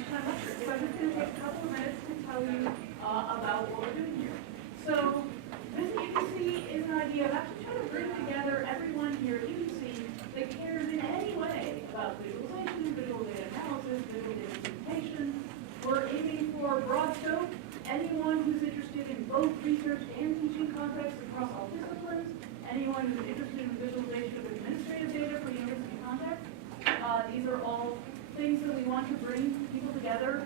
lunchtime lecture. So I'm just going to take a couple of minutes to tell you about what we're doing here. So this EBC is an idea of actually trying to bring together everyone here at EBC that cares in any way about visualization, visual data analysis, visual data presentation. We're aiming for broad scope. Anyone who's interested in both research and teaching contexts across all disciplines, anyone who's interested in visualization of administrative data for university context. These are all things that we want to bring people together,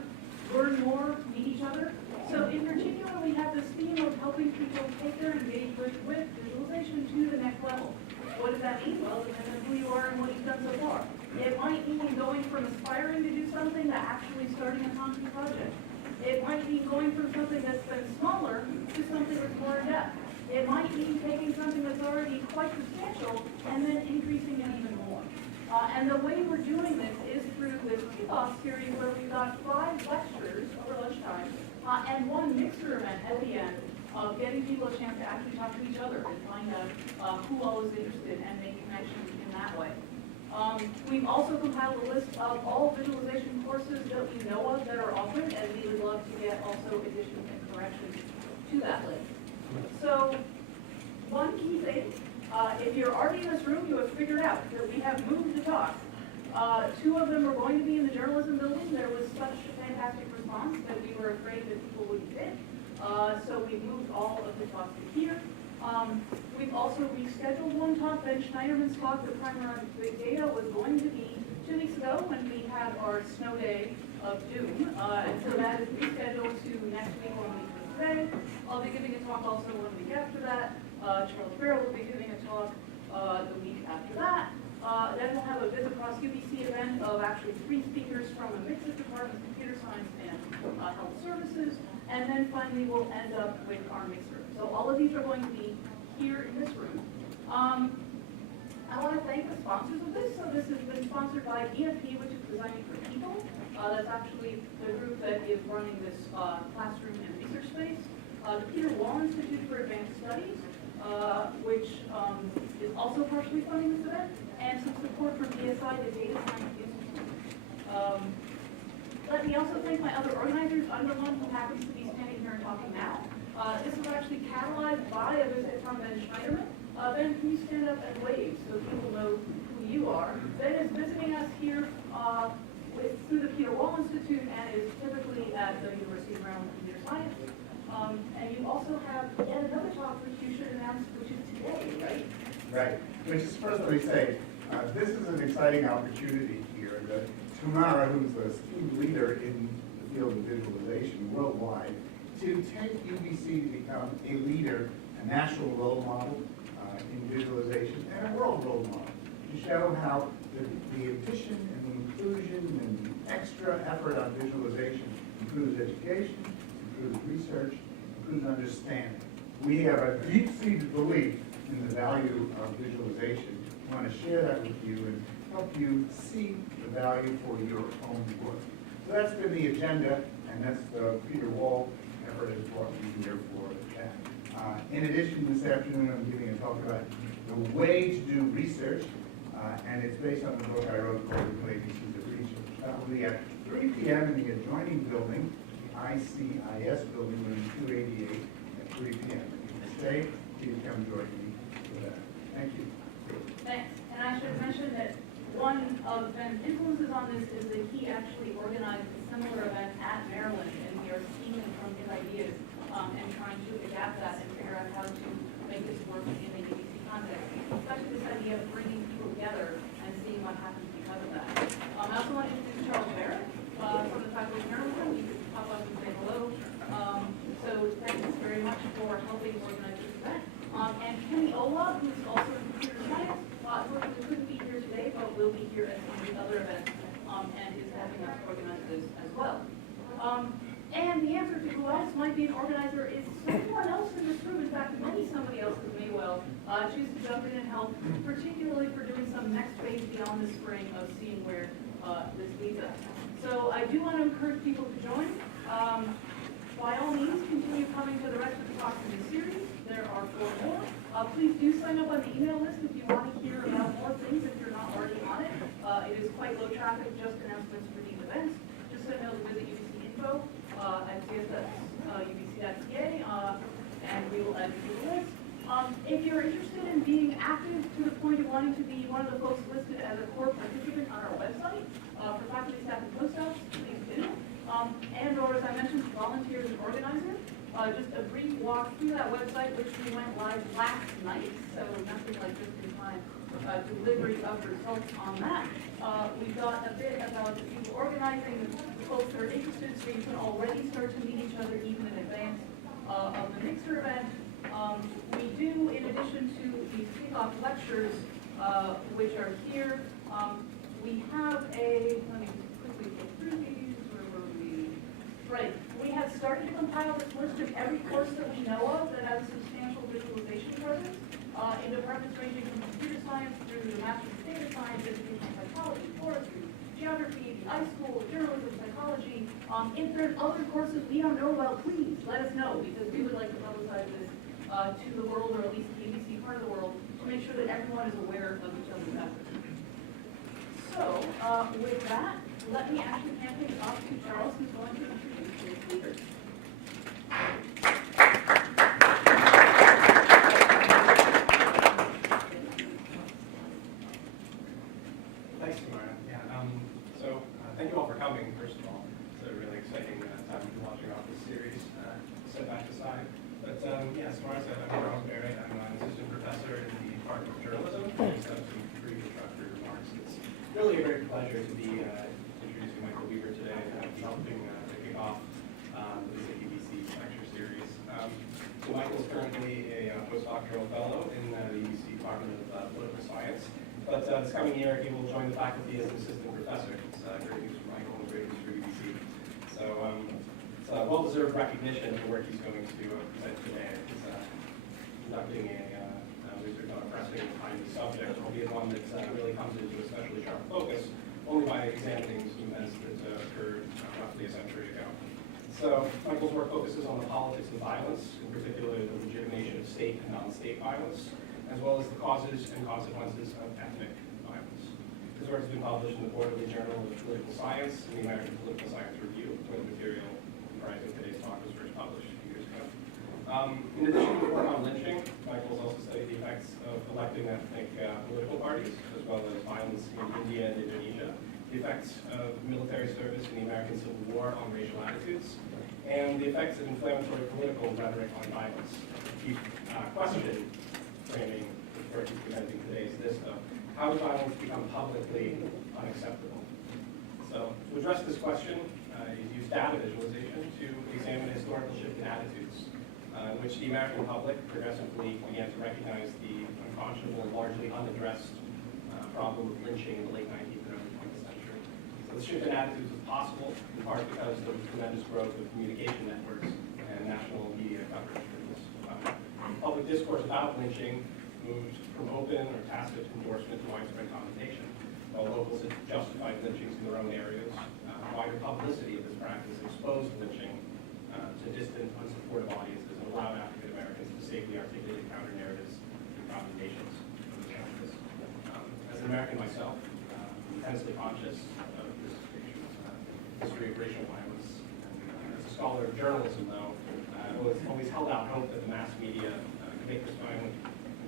learn more, meet each other. So in particular, we have this theme of helping people take their engagement with visualization to the next level. What does that mean? Well, it depends on who you are and what you've done so far. It might mean going from aspiring to do something to actually starting a concrete project. It might mean going from something that's been smaller to something that's more in-depth. It might mean taking something that's already quite substantial and then increasing it even more. And the way we're doing this is through this kickoff series where we've got 5 lectures over lunchtime and 1 mixer event at the end of getting people a chance to actually talk to each other and find out who all is interested and make connections in that way. We've also compiled a list of all visualization courses that we know of that are offered, and we would love to get also additions and corrections to that list. So, one key thing, if you're already in this room, you have figured out that we have moved the talks. 2 of them are going to be in the journalism building. There was such a fantastic response that we were afraid that people wouldn't fit. So we've moved all of the talks to here. We've also rescheduled one talk. Ben Schneiderman's talk, The Primer on Big Data, was going to be 2 weeks ago when we had our snow day of doom. And so that is rescheduled to next week, 1 week from today. I'll be giving a talk also 1 week after that. Charles Barrow will be giving a talk the week after that. Then we'll have a Visit Across UBC event of actually 3 speakers from a mix of departments, computer science and health services. And then finally we'll end up with our mixer. So all of these are going to be here in this room. I want to thank the sponsors of this. So this has been sponsored by DFP, which is Designing for People. That's actually the group that is running this classroom and research space. The Peter Wall Institute for Advanced Studies, which is also partially funding this event, and some support from BSI, the Data Science Institute. Let me also thank my other organizers. I'm the one who happens to be standing here and talking now. This was actually catalyzed by a visit from Ben Schneiderman. Ben, can you stand up and wave so people know who you are? Ben is visiting us here through the Peter Wall Institute and is typically at the University of Maryland Computer Science. And you also have yet another talk which you should announce, which is today, right? Right. Which is, first let me say, this is an exciting opportunity here. Tamara, who's the esteemed leader in the field of visualization worldwide, to take UBC to become a leader, a national role model in visualization, and a world role model, to show how the addition and the inclusion and the extra effort on visualization improves education, improves research, improves understanding. We have a deep-seated belief in the value of visualization. We want to share that with you and help you see the value for your own work. So that's been the agenda, and that's the Peter Wall effort has brought me here for that. In addition, this afternoon I'm giving a talk about the way to do research, and it's based on the book I wrote called The New ABCs of Research. That will be at 3 p.m. in the adjoining building, the ICIS building, room 288, at 3 p.m. If you can stay, please come join me for that. Thank you. Thanks. And I should mention that one of Ben's influences on this is that he actually organized a similar event at Maryland, and we are stealing from his ideas and trying to adapt that and figure out how to make this work in the UBC context, especially this idea of bringing people together and seeing what happens because of that. I also want to introduce Charles Barrow from the faculty of journalism. You can pop up and say hello. So thanks very much for helping organize this event. And Kenny Ola, who's also in computer science, unfortunately couldn't be here today, but will be here at some of the other events and is having us organize this as well. And the answer to who else might be an organizer is someone else in this room. In fact, maybe somebody else that may well choose to jump in and help, particularly for doing some next phase beyond the spring of seeing where this leads us. So I do want to encourage people to join. By all means, continue coming to the rest of the talks in this series. There are 4 more. Please do sign up on the email list if you want to hear about more things if you're not already on it. It is quite low traffic, just announcements for these events. Just so you know, the going to be one of the folks listed as a core participant on our website for faculty, staff, and postdocs. Please do. And/or, as I mentioned, volunteers and organizers. Just a brief walk through that website, which we went live last night, so nothing like just in time delivery of results on that. We've got a bit about the people organizing, the folks that are interested, so you can already start to meet each other even in advance of the Mixer event. We do, in addition to these kickoff lectures, which are here, we have let me quickly go through these, where were we? Right, we have started to compile this list of every course that we know of that has a substantial visualization presence in departments ranging from computer science through the Master's of Data Science, educational psychology, forestry, geography, the iSchool, journalism, psychology. If there's other courses we don't know about, please let us know, because we would like to publicize this to the world, or at least the ABC part of the world, to make sure that everyone is aware of each other's efforts. So, with that, let me actually hand things off to Charles, who's going to introduce his speakers. Thanks, Tamara. Yeah, thank you all for coming, first of all. It's a really exciting time to be launching off this series, set back aside. But yeah, as Tamara said, I'm Charles Barrett. I'm an assistant professor in the Department of Journalism. I just have some brief introductory remarks. It's really a great pleasure to be introducing Michael Weaver today, helping to kick off this ABC lecture series. So Michael is currently a postdoctoral fellow in the ABC Department of Political Science. But this coming year, he will join the faculty as an assistant professor. It's great news for Michael and great news for UBC. So it's a well-deserved recognition of the work he's going to present today. He's conducting a research on a pressing and timely subject, albeit one that really comes into especially sharp focus only by examining some events that occurred roughly a century ago. So Michael's work focuses on the politics of violence, in particular the legitimation of state and non-state violence, as well as the causes and consequences of ethnic violence. His work has been published in the Quarterly Journal of Political Science and the American Political Science Review, where the material comprising today's talk was first published a few years ago. In addition to work on lynching, Michael's also studied the effects of electing ethnic political parties, as well as violence in India and Indonesia, the effects of military service in the American Civil War on racial attitudes, and the effects of inflammatory political rhetoric on violence. He questioned framing the work he's presenting today is this, though. How does violence become publicly unacceptable? So to address this question, he's used data visualization to examine the historical shift in attitudes, in which the American public progressively began to recognize the unconscionable and largely unaddressed problem of lynching in the late 19th and early 20th century. So the shift in attitudes was possible, in part because of the tremendous growth of communication networks and national media coverage of this. Public discourse about lynching moved from open or tacit endorsement to widespread condemnation. While locals had justified lynchings in their own areas, wider publicity of this practice exposed lynching to distant, unsupportive audiences and allowed African Americans to safely articulate counter-narratives and condemnations of this practice. As an American myself, I'm intensely conscious of this history of racial violence. And as a scholar of journalism, though, I've always held out hope that the mass media can make this violence,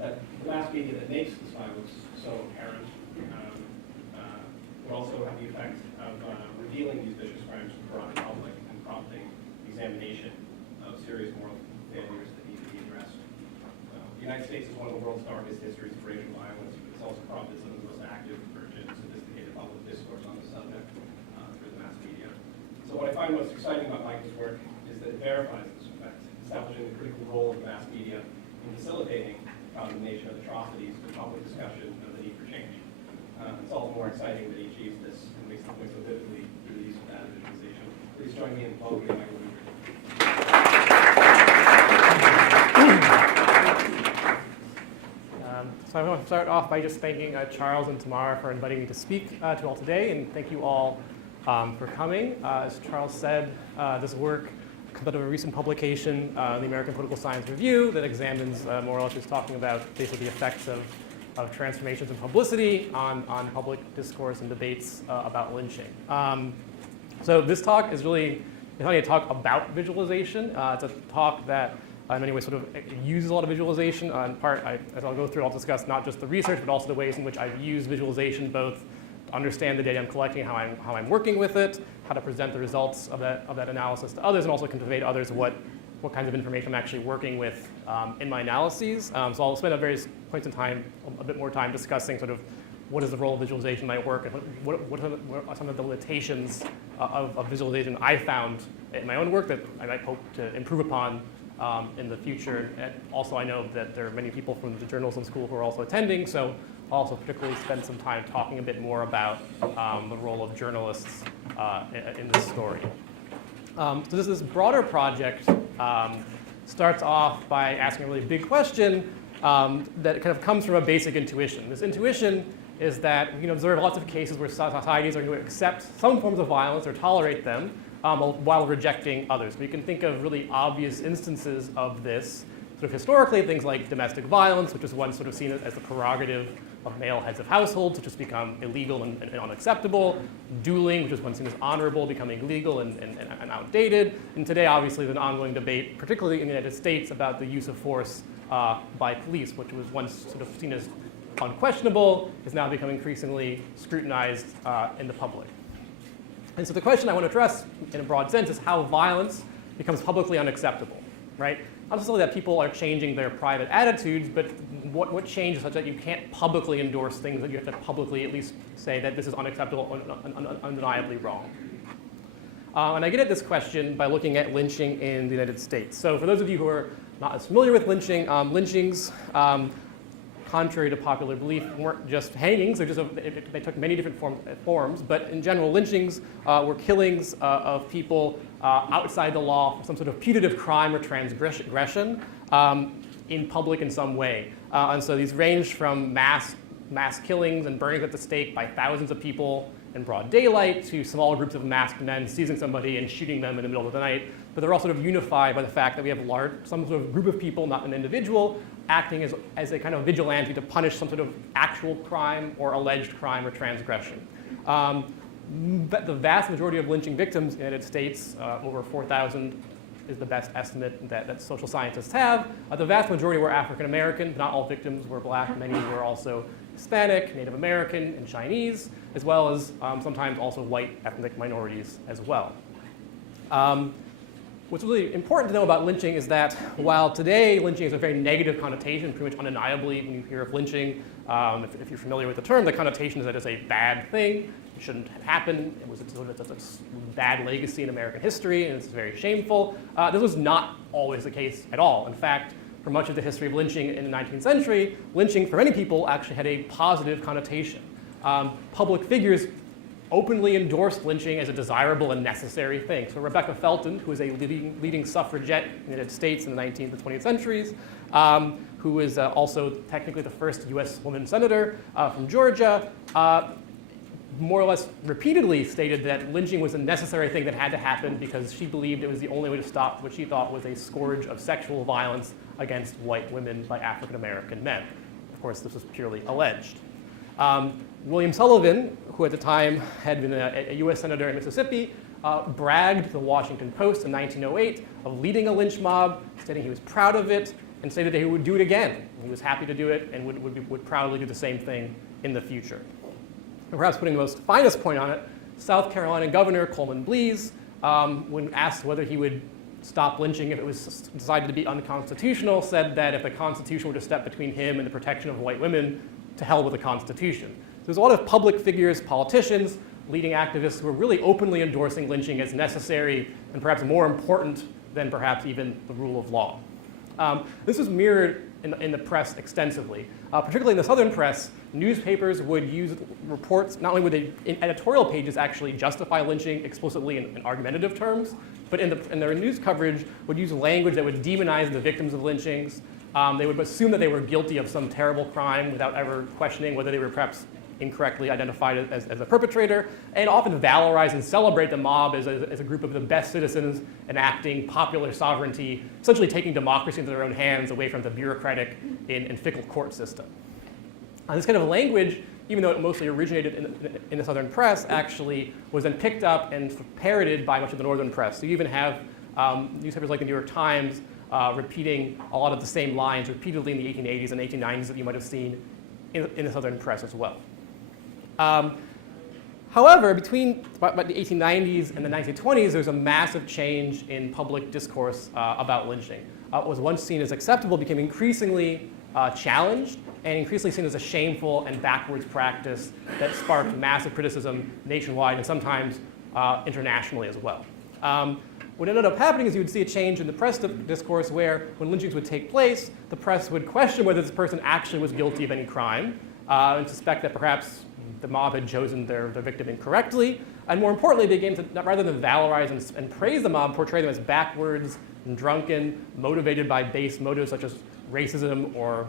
that the mass media that makes this violence so apparent would also have the effect of revealing these vicious crimes to the broader public and prompting examination of serious moral failures that need to be addressed. The United States is one of the world's darkest histories of racial violence, but it's also prompted some of the most active, urgent, sophisticated public discourse on the subject through the mass media. So what I find most exciting about Michael's work is that it verifies this effect, establishing the critical role of the mass media in facilitating condemnation of atrocities and public discussion of the need for change. It's all the more exciting that he achieves this and makes the point so vividly through the use of data visualization. Please join me in welcoming Michael Weaver. So I want to start off by just thanking Charles and Tamara for inviting me to speak to you all today, and thank you all for coming. As Charles said, this work comes out of a recent publication, the American Political Science Review, that examines more or less just talking about basically the effects of transformations in publicity on public discourse and debates about lynching. So this talk is really not a talk about visualization. It's a talk that in many ways sort of uses a lot of visualization. In part, as I'll go through, I'll discuss not just the research, but also the ways in which I've used visualization both to understand the data I'm collecting, how I'm working with it, how to present the results of that analysis to others, and also convey to others what kinds of information I'm actually working with in my analyses. So I'll spend at various points in time a bit more time discussing sort of what is the role of visualization in my work, and what are some of the limitations of visualization I found in my own work that I might hope to improve upon in the future. And also, I know that there are many people from the journalism school who are also attending, so I'll also particularly spend some time talking a bit more about the role of journalists in this story. So this broader project starts off by asking a really big question that kind of comes from a basic intuition. This intuition is that we can observe lots of cases where societies are going to accept some forms of violence or tolerate them while rejecting others. We can think of really obvious instances of this. Sort of historically, things like domestic violence, which is once sort of seen as the prerogative of male heads of households, which has become illegal and unacceptable. Dueling, which was once seen as honorable, becoming illegal and outdated. And today, obviously, there's an ongoing debate, particularly in the United States, about the use of force by police, which was once sort of seen as unquestionable, is now becoming increasingly scrutinized in the public. And so the question I want to address in a broad sense is how violence becomes publicly unacceptable, right? Not necessarily that people are changing their private attitudes, but what changes such that you can't publicly endorse things, that you have to publicly at least say that this is unacceptable and undeniably wrong. And I get at this question by looking at lynching in the United States. So for those of you who are not as familiar with lynching, lynchings, contrary to popular belief, weren't just hangings. They took many different forms, but in general, lynchings were killings of people outside the law for some sort of putative crime or transgression in public in some way. And so these ranged from mass killings and burnings at the stake by thousands of people in broad daylight to small groups of masked men seizing somebody and shooting them in the middle of the night. But they're all sort of unified by the fact that we have some sort of group of people, not an individual, acting as a kind of vigilante to punish some sort of actual crime or alleged crime or transgression. But the vast majority of lynching victims in the United States, over 4,000 is the best estimate that social scientists have. The vast majority were African American. Not all victims were black. Many were also Hispanic, Native American, and Chinese, as well as sometimes also white ethnic minorities as well. What's really important to know about lynching is that while today lynching has a very negative connotation, pretty much undeniably when you hear of lynching, if you're familiar with the term, the connotation is that it's a bad thing. It shouldn't have happened. It was a bad legacy in American history, and it's very shameful. This was not always the case at all. In fact, for much of the history of lynching in the 19th century, lynching for many people actually had a positive connotation. Public figures openly endorsed lynching as a desirable and necessary thing. So Rebecca Felton, who was a leading suffragette in the United States in the 19th and 20th centuries, who was also technically the first US woman senator from Georgia, more or less repeatedly stated that lynching was a necessary thing that had to happen because she believed it was the only way to stop what she thought was a scourge of sexual violence against white women by African American men. Of course, this was purely alleged. William Sullivan, who at the time had been a US senator in Mississippi, bragged to the Washington Post in 1908 of leading a lynch mob, stating he was proud of it, and stated that he would do it again. He was happy to do it and would proudly do the same thing in the future. And perhaps putting the most finest point on it, South Carolina Governor Coleman Blease, when asked whether he would stop lynching if it was decided to be unconstitutional, said that if the Constitution were to step between him and the protection of white women, to hell with the Constitution. There's a lot of public figures, politicians, leading activists who are really openly endorsing lynching as necessary and perhaps more important than perhaps even the rule of law. This was mirrored in the press extensively. Particularly in the Southern press, newspapers would use reports, not only would they, in editorial pages, actually justify lynching explicitly in argumentative terms, but in their news coverage would use language that would demonize the victims of lynchings. They would assume that they were guilty of some terrible crime without ever questioning whether they were perhaps incorrectly identified as a perpetrator, and often valorize and celebrate the mob as a group of the best citizens enacting popular sovereignty, essentially taking democracy into their own hands away from the bureaucratic and fickle court system. This kind of language, even though it mostly originated in the Southern press, actually was then picked up and parroted by much of the Northern press. So you even have newspapers like the New York Times repeating a lot of the same lines repeatedly in the 1880s and 1890s that you might have seen in the Southern press as well. However, between about the 1890s and the 1920s, there's a massive change in public discourse about lynching. What was once seen as acceptable became increasingly challenged and increasingly seen as a shameful and backwards practice that sparked massive criticism nationwide and sometimes internationally as well. What ended up happening is you would see a change in the press discourse where when lynchings would take place, the press would question whether this person actually was guilty of any crime and suspect that perhaps the mob had chosen their victim incorrectly. And more importantly, they began to, rather than valorize and praise the mob, portray them as backwards and drunken, motivated by base motives such as racism or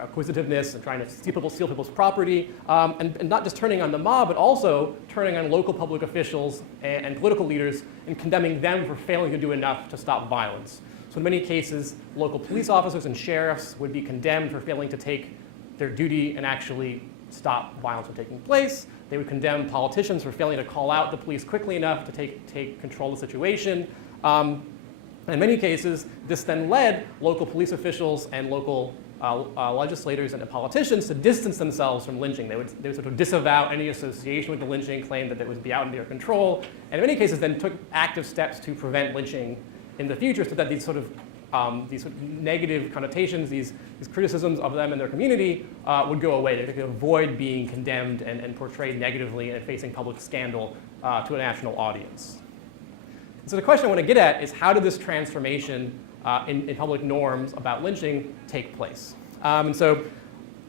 acquisitiveness and trying to steal people's property, and not just turning on the mob, but also turning on local public officials and political leaders and condemning them for failing to do enough to stop violence. So in many cases, local police officers and sheriffs would be condemned for failing to take their duty and actually stop violence from taking place. They would condemn politicians for failing to call out the police quickly enough to take control of the situation. In many cases, this then led local police officials and local legislators and politicians to distance themselves from lynching. They would sort of disavow any association with the lynching, claim that it would be out of their control, and in many cases then took active steps to prevent lynching in the future so that these sort of negative connotations, these criticisms of them and their community would go away. They could avoid being condemned and portrayed negatively and facing public scandal to a national audience. So the question I want to get at is how did this transformation in public norms about lynching take place? And so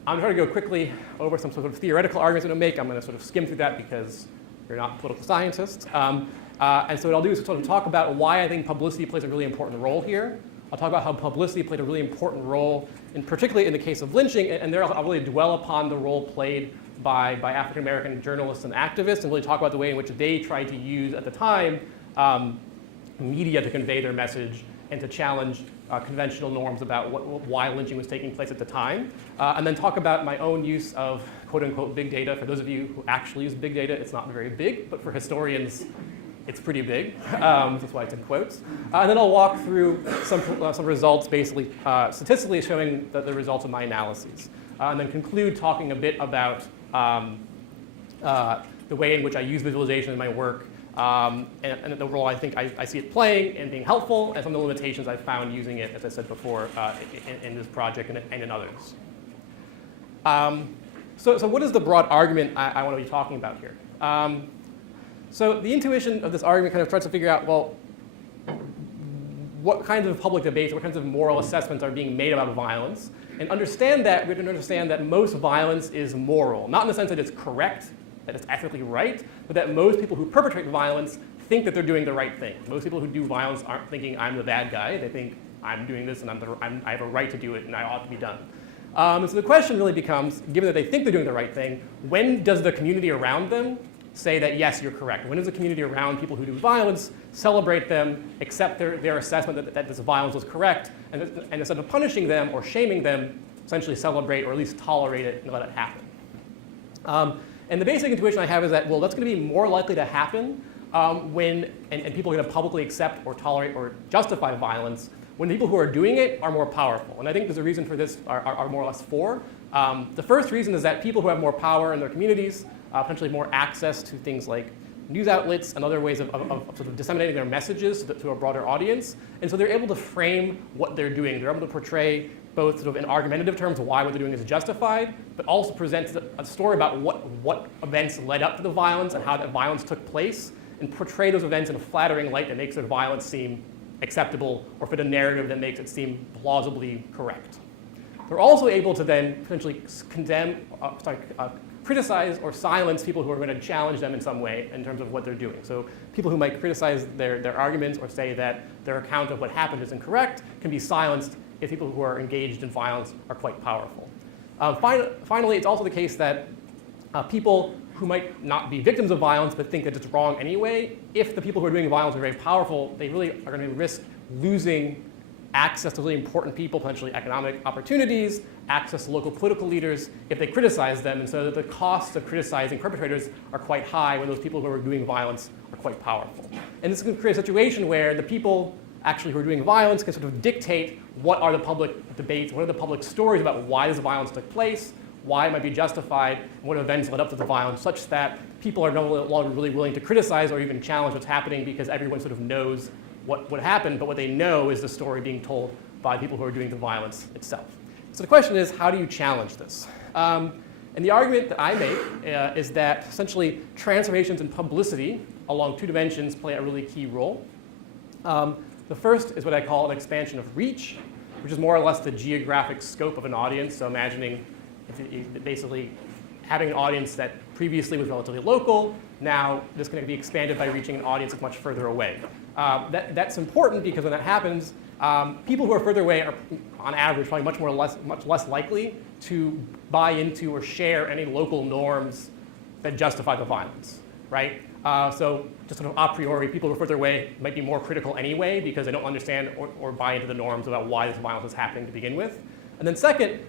I'm trying to go quickly over some sort of theoretical arguments I'm going to make. I'm going to sort of skim through that because you're not political scientists. And so what I'll do is sort of talk about why I think publicity plays a really important role here. I'll talk about how publicity played a really important role, particularly in the case of lynching, and there I'll really dwell upon the role played by African-American journalists and activists and really talk about the way in which they tried to use, at the time, media to convey their message and to challenge conventional norms about why lynching was taking place at the time. And then talk about my own use of quote-unquote big data. For those of you who actually use big data, it's not very big, but for historians, it's pretty big. That's why it's in quotes. And then I'll walk through some results, basically statistically showing the results of my analyses. And then conclude talking a bit about the way in which I use visualization in my work, and the role I think I see it playing and being helpful, and some of the limitations I've found using it, as I said before, in this project and in others. So what is the broad argument I want to be talking about here? So the intuition of this argument kind of tries to figure out, well, what kinds of public debates, what kinds of moral assessments are being made about violence, and understand that we can understand that most violence is moral, not in the sense that it's correct, that it's ethically right, but that most people who perpetrate violence think that they're doing the right thing. Most people who do violence aren't thinking I'm the bad guy. They think I'm doing this and I have a right to do it and I ought to be done. And so the question really becomes, given that they think they're doing the right thing, when does the community around them say that, yes, you're correct? When does the community around people who do violence celebrate them, accept their assessment that this violence was correct, and instead of punishing them or shaming them, essentially celebrate or at least tolerate it and let it happen? And the basic intuition I have is that, well, that's going to be more likely to happen when people are going to publicly accept or tolerate or justify violence when the people who are doing it are more powerful. And I think there's a reason for this are more or less four. The first reason is that people who have more power in their communities, potentially more access to things like news outlets and other ways of sort of disseminating their messages to a broader audience. And so they're able to frame what they're doing. They're able to portray both sort of in argumentative terms why what they're doing is justified, but also present a story about what events led up to the violence and how that violence took place, and portray those events in a flattering light that makes their violence seem acceptable or fit a narrative that makes it seem plausibly correct. They're also able to then potentially criticize or silence people who are going to challenge them in some way in terms of what they're doing. So people who might criticize their arguments or say that their account of what happened is incorrect can be silenced if people who are engaged in violence are quite powerful. Finally, it's also the case that people who might not be victims of violence but think that it's wrong anyway, if the people who are doing violence are very powerful, they really are going to risk losing access to really important people, potentially economic opportunities, access to local political leaders if they criticize them. And so the costs of criticizing perpetrators are quite high when those people who are doing violence are quite powerful. And this can create a situation where the people actually who are doing violence can sort of dictate what are the public debates, what are the public stories about why this violence took place, why it might be justified, and what events led up to the violence, such that people are no longer really willing to criticize or even challenge what's happening because everyone sort of knows what happened, but what they know is the story being told by people who are doing the violence itself. So the question is, how do you challenge this? And the argument that I make is that essentially transformations in publicity along two dimensions play a really key role. The first is what I call an expansion of reach, which is more or less the geographic scope of an audience. So imagining basically having an audience that previously was relatively local, now this can be expanded by reaching an audience that's much further away. That's important because when that happens, people who are further away are, on average, probably much less likely to buy into or share any local norms that justify the violence, right? So just sort of a priori, people who are further away might be more critical anyway because they don't understand or buy into the norms about why this violence is happening to begin with. And then second,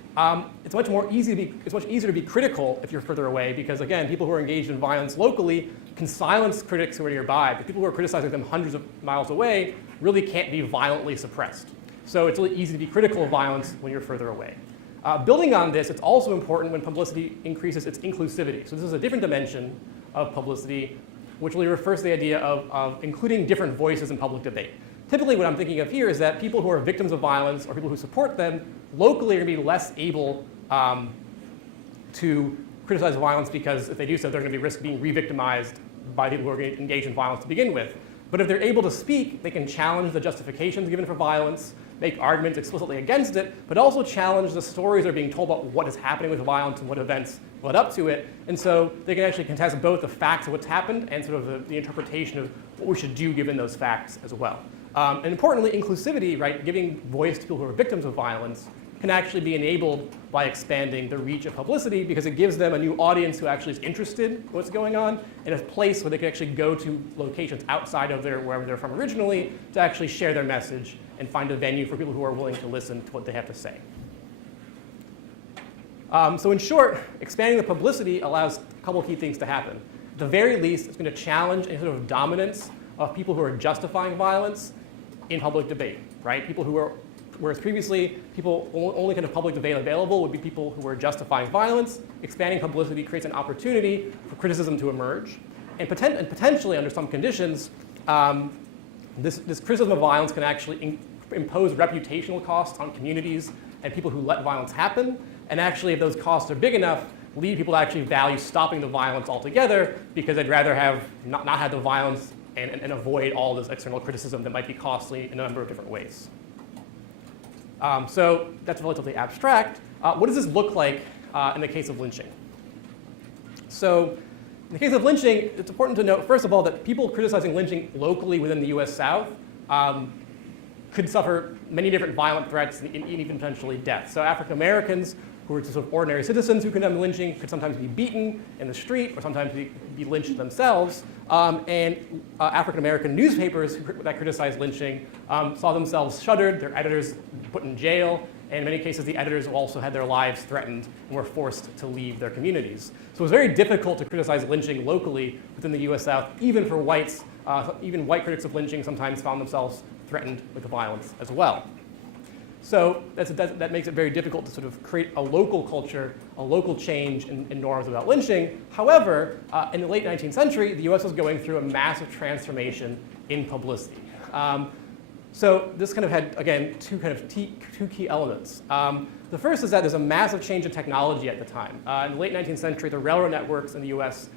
it's much easier to be critical if you're further away because, again, people who are engaged in violence locally can silence critics who are nearby, but people who are criticizing them hundreds of miles away really can't be violently suppressed. So it's really easy to be critical of violence when you're further away. Building on this, it's also important when publicity increases its inclusivity. So this is a different dimension of publicity, which really refers to the idea of including different voices in public debate. Typically, what I'm thinking of here is that people who are victims of violence or people who support them locally are going to be less able to criticize violence because if they do so, they're going to be risk being re-victimized by people who are engaged in violence to begin with. But if they're able to speak, they can challenge the justifications given for violence, make arguments explicitly against it, but also challenge the stories that are being told about what is happening with violence and what events led up to it. And so they can actually contest both the facts of what's happened and sort of the interpretation of what we should do given those facts as well. And importantly, inclusivity, right, giving voice to people who are victims of violence, can actually be enabled by expanding the reach of publicity because it gives them a new audience who actually is interested in what's going on and a place where they can actually go to locations outside of wherever they're from originally to actually share their message and find a venue for people who are willing to listen to what they have to say. So in short, expanding the publicity allows a couple of key things to happen. At the very least, it's going to challenge any sort of dominance of people who are justifying violence in public debate, right? People who are, whereas previously, only kind of public debate available would be people who were justifying violence. Expanding publicity creates an opportunity for criticism to emerge. And potentially, under some conditions, this criticism of violence can actually impose reputational costs on communities and people who let violence happen. And actually, if those costs are big enough, lead people to actually value stopping the violence altogether because they'd rather have not had the violence and avoid all this external criticism that might be costly in a number of different ways. So that's relatively abstract. What does this look like in the case of lynching? So in the case of lynching, it's important to note, first of all, that people criticizing lynching locally within the US South could suffer many different violent threats and even potentially death. So African Americans who are sort of ordinary citizens who condemn lynching could sometimes be beaten in the street or sometimes be lynched themselves. And African American newspapers that criticized lynching saw themselves shuttered, their editors put in jail, and in many cases the editors also had their lives threatened and were forced to leave their communities. So it was very difficult to criticize lynching locally within the US South, even for whites. Even white critics of lynching sometimes found themselves threatened with the violence as well. So that makes it very difficult to sort of create a local culture, a local change in norms about lynching. However, in the late 19th century, the US was going through a massive transformation in publicity. So this kind of had, again, two key elements. The first is that there's a massive change in technology at the time. In the late 19th century, the railroad networks in the US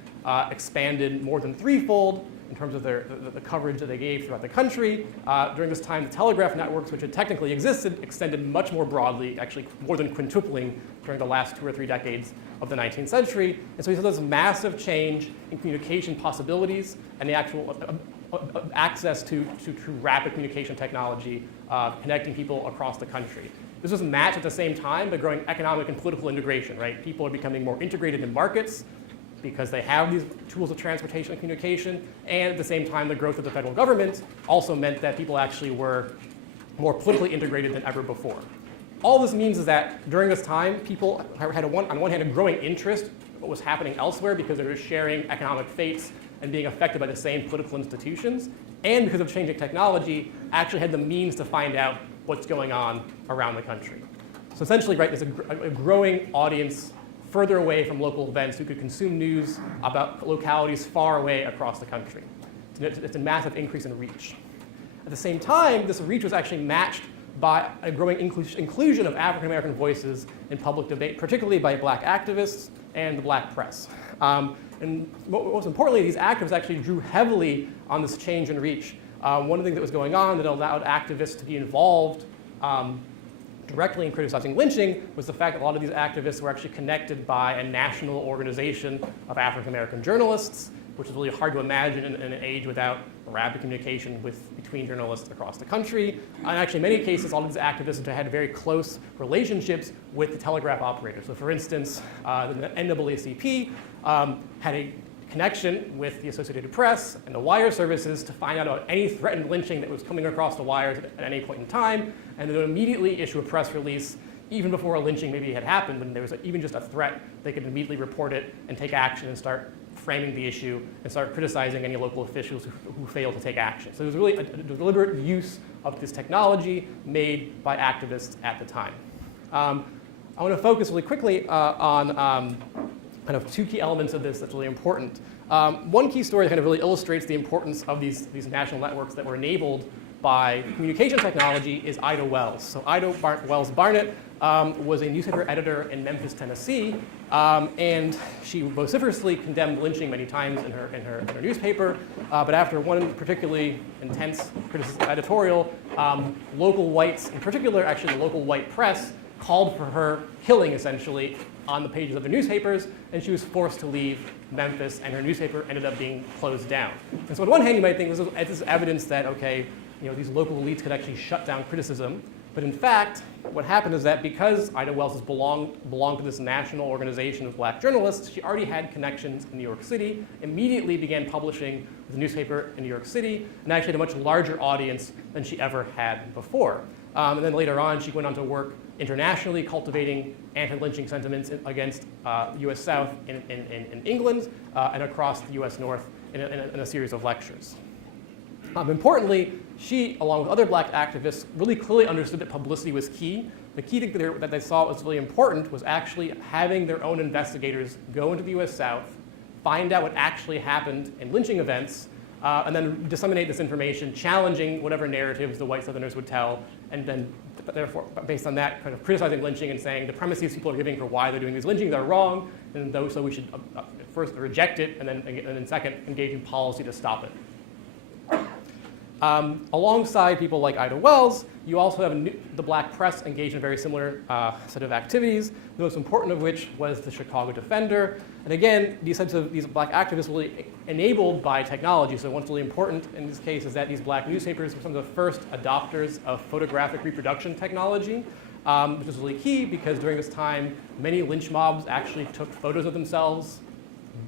expanded more than threefold in terms of the coverage that they gave throughout the country. During this time, the Telegraph networks, which had technically existed, extended much more broadly, actually more than quintupling during the last 2 or 3 decades of the 19th century. And so we saw this massive change in communication possibilities and the actual access to rapid communication technology, connecting people across the country. This was matched at the same time by growing economic and political integration, right? People are becoming more integrated in markets because they have these tools of transportation and communication, and at the same time, the growth of the federal government also meant that people actually were more politically integrated than ever before. All this means is that during this time, people had on one hand a growing interest what was happening elsewhere because they were sharing economic fates and being affected by the same political institutions, and because of changing technology, actually had the means to find out what's going on around the country. So essentially, right, there's a growing audience further away from local events who could consume news about localities far away across the country. It's a massive increase in reach. At the same time, this reach was actually matched by a growing inclusion of African American voices in public debate, particularly by black activists and the black press. And most importantly, these activists actually drew heavily on this change in reach. One of the things that was going on that allowed activists to be involved directly in criticizing lynching was the fact that a lot of these activists were actually connected by a national organization of African American journalists, which is really hard to imagine in an age without rapid communication between journalists across the country. And actually, in many cases, all of these activists had very close relationships with the telegraph operators. So for instance, the NAACP had a connection with the Associated Press and the wire services to find out about any threatened lynching that was coming across the wires at any point in time, and they would immediately issue a press release even before a lynching maybe had happened. When there was even just a threat, they could immediately report it and take action and start framing the issue and start criticizing any local officials who failed to take action. So it was really a deliberate use of this technology made by activists at the time. I want to focus really quickly on kind of two key elements of this that's really important. One key story that kind of really illustrates the importance of these national networks that were enabled by communication technology is Ida Wells. So Ida Wells Barnett was a newspaper editor in Memphis, Tennessee, and she vociferously condemned lynching many times in her newspaper. But after one particularly intense editorial, local whites, in particular, actually the local white press, called for her killing, essentially, on the pages of the newspapers, and she was forced to leave Memphis, and her newspaper ended up being closed down. And so on one hand, you might think this is evidence that, okay, these local elites could actually shut down criticism. But in fact, what happened is that because Ida Wells belonged to this national organization of black journalists, she already had connections in New York City, immediately began publishing with a newspaper in New York City, and actually had a much larger audience than she ever had before. And then later on, she went on to work internationally, cultivating anti-lynching sentiments against the US South in England and across the US North in a series of lectures. Importantly, she, along with other black activists, really clearly understood that publicity was key. The key thing that they saw was really important was actually having their own investigators go into the US South, find out what actually happened in lynching events, and then disseminate this information, challenging whatever narratives the white Southerners would tell, and then therefore, based on that, kind of criticizing lynching and saying the premises people are giving for why they're doing these lynchings are wrong, and so we should first reject it, and then second, engage in policy to stop it. Alongside people like Ida Wells, you also have the black press engaged in a very similar set of activities, the most important of which was the Chicago Defender. And again, these black activists were really enabled by technology. So what's really important in this case is that these black newspapers were some of the first adopters of photographic reproduction technology, which is really key because during this time, many lynch mobs actually took photos of themselves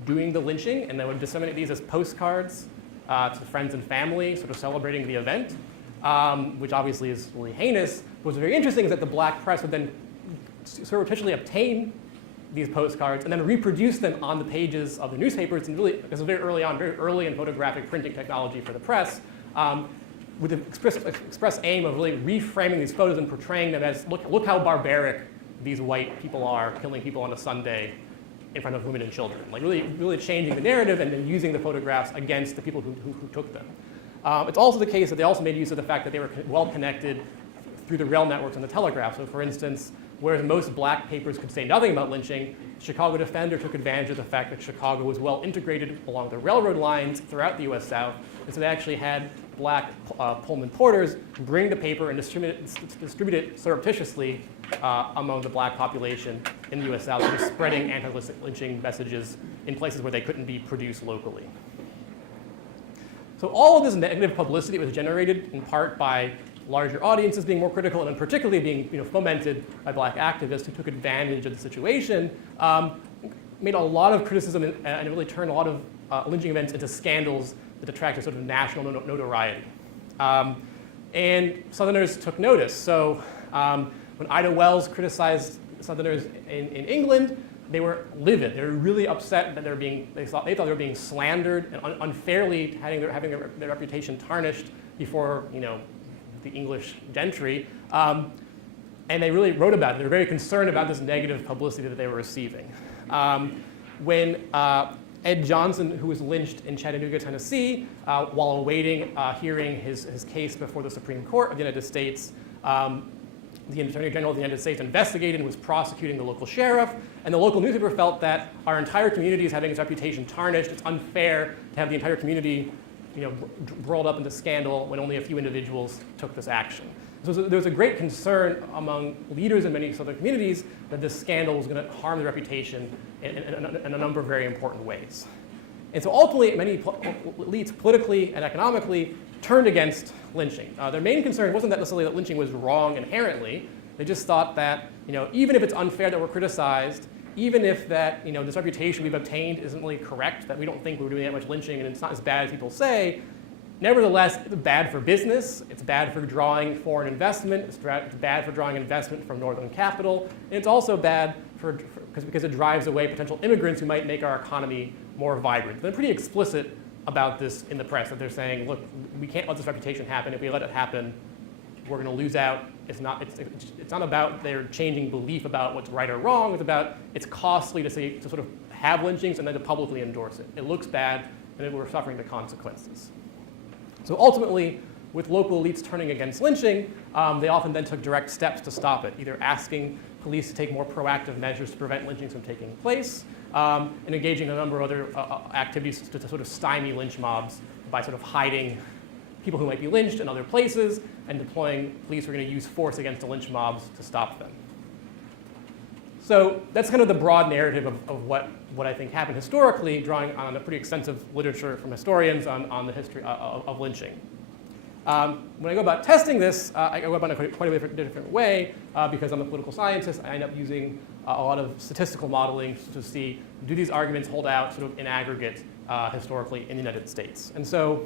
doing the lynching, and they would disseminate these as postcards to friends and family, sort of celebrating the event, which obviously is really heinous. What's very interesting is that the black press would then surreptitiously obtain these postcards and then reproduce them on the pages of the newspapers. And really, this was very early in photographic printing technology for the press, with the express aim of really reframing these photos and portraying them as, look how barbaric these white people are, killing people on a Sunday in front of women and children, like really changing the narrative and then using the photographs against the people who took them. It's also the case that they also made use of the fact that they were well connected through the rail networks and the telegraph. So for instance, whereas most black papers could say nothing about lynching, Chicago Defender took advantage of the fact that Chicago was well integrated along the railroad lines throughout the US South, and so they actually had black Pullman porters bring the paper and distribute it surreptitiously among the black population in the US South, sort of spreading anti-lynching messages in places where they couldn't be produced locally. So all of this negative publicity was generated in part by larger audiences being more critical, and then particularly being fomented by black activists who took advantage of the situation, made a lot of criticism and it really turned a lot of lynching events into scandals that attracted sort of national notoriety. And Southerners took notice. So when Ida Wells criticized Southerners in England, they were livid. They were really upset that they thought they were being slandered and unfairly having their reputation tarnished before, the English gentry. And they really wrote about it. They were very concerned about this negative publicity that they were receiving. When Ed Johnson, who was lynched in Chattanooga, Tennessee, while awaiting hearing his case before the Supreme Court of the United States, the Attorney General of the United States investigated and was prosecuting the local sheriff, and the local newspaper felt that our entire community is having its reputation tarnished. It's unfair to have the entire community, rolled up into scandal when only a few individuals took this action. So there was a great concern among leaders in many southern communities that this scandal was going to harm the reputation in a number of very important ways. And so ultimately, many elites politically and economically turned against lynching. Their main concern wasn't that necessarily that lynching was wrong inherently. They just thought that, even if it's unfair that we're criticized, even if that, this reputation we've obtained isn't really correct, that we don't think we're doing that much lynching and it's not as bad as people say, nevertheless, it's bad for business, it's bad for drawing foreign investment, it's bad for drawing investment from northern capital, and it's also bad because it drives away potential immigrants who might make our economy more vibrant. They're pretty explicit about this in the press, that they're saying, look, we can't let this reputation happen. If we let it happen, we're going to lose out. It's not about their changing belief about what's right or wrong. It's costly to sort of have lynchings and then to publicly endorse it. It looks bad, and then we're suffering the consequences. So ultimately, with local elites turning against lynching, they often then took direct steps to stop it, either asking police to take more proactive measures to prevent lynchings from taking place, and engaging in a number of other activities to sort of stymie lynch mobs by sort of hiding people who might be lynched in other places and deploying police who are going to use force against the lynch mobs to stop them. So that's kind of the broad narrative of what I think happened historically, drawing on a pretty extensive literature from historians on the history of lynching. When I go about testing this, I go about it in quite a different way because I'm a political scientist. I end up using a lot of statistical modeling to see, do these arguments hold out sort of in aggregate historically in the United States? And so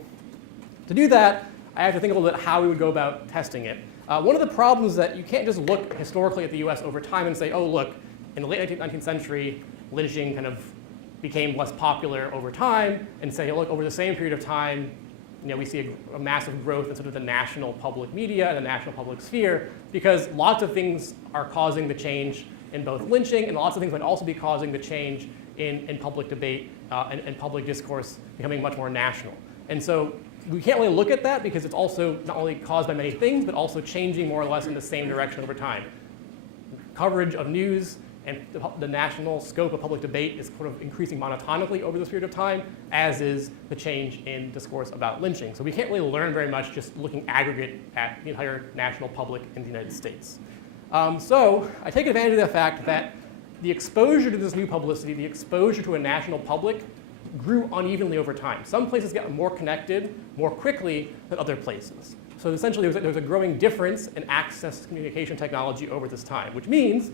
to do that, I have to think a little bit how we would go about testing it. One of the problems is that you can't just look historically at the US over time and say, oh, look, in the late 19th century, lynching kind of became less popular over time, and say, look, over the same period of time, we see a massive growth in sort of the national public media and the national public sphere, because lots of things are causing the change in both lynching, and lots of things might also be causing the change in public debate and public discourse becoming much more national. And so we can't really look at that because it's also not only caused by many things, but also changing more or less in the same direction over time. Coverage of news and the national scope of public debate is sort of increasing monotonically over this period of time, as is the change in discourse about lynching. So we can't really learn very much just looking aggregate at the entire national public in the United States. So I take advantage of the fact that the exposure to this new publicity, the exposure to a national public, grew unevenly over time. Some places got more connected more quickly than other places. So essentially there was a growing difference in access to communication technology over this time, which means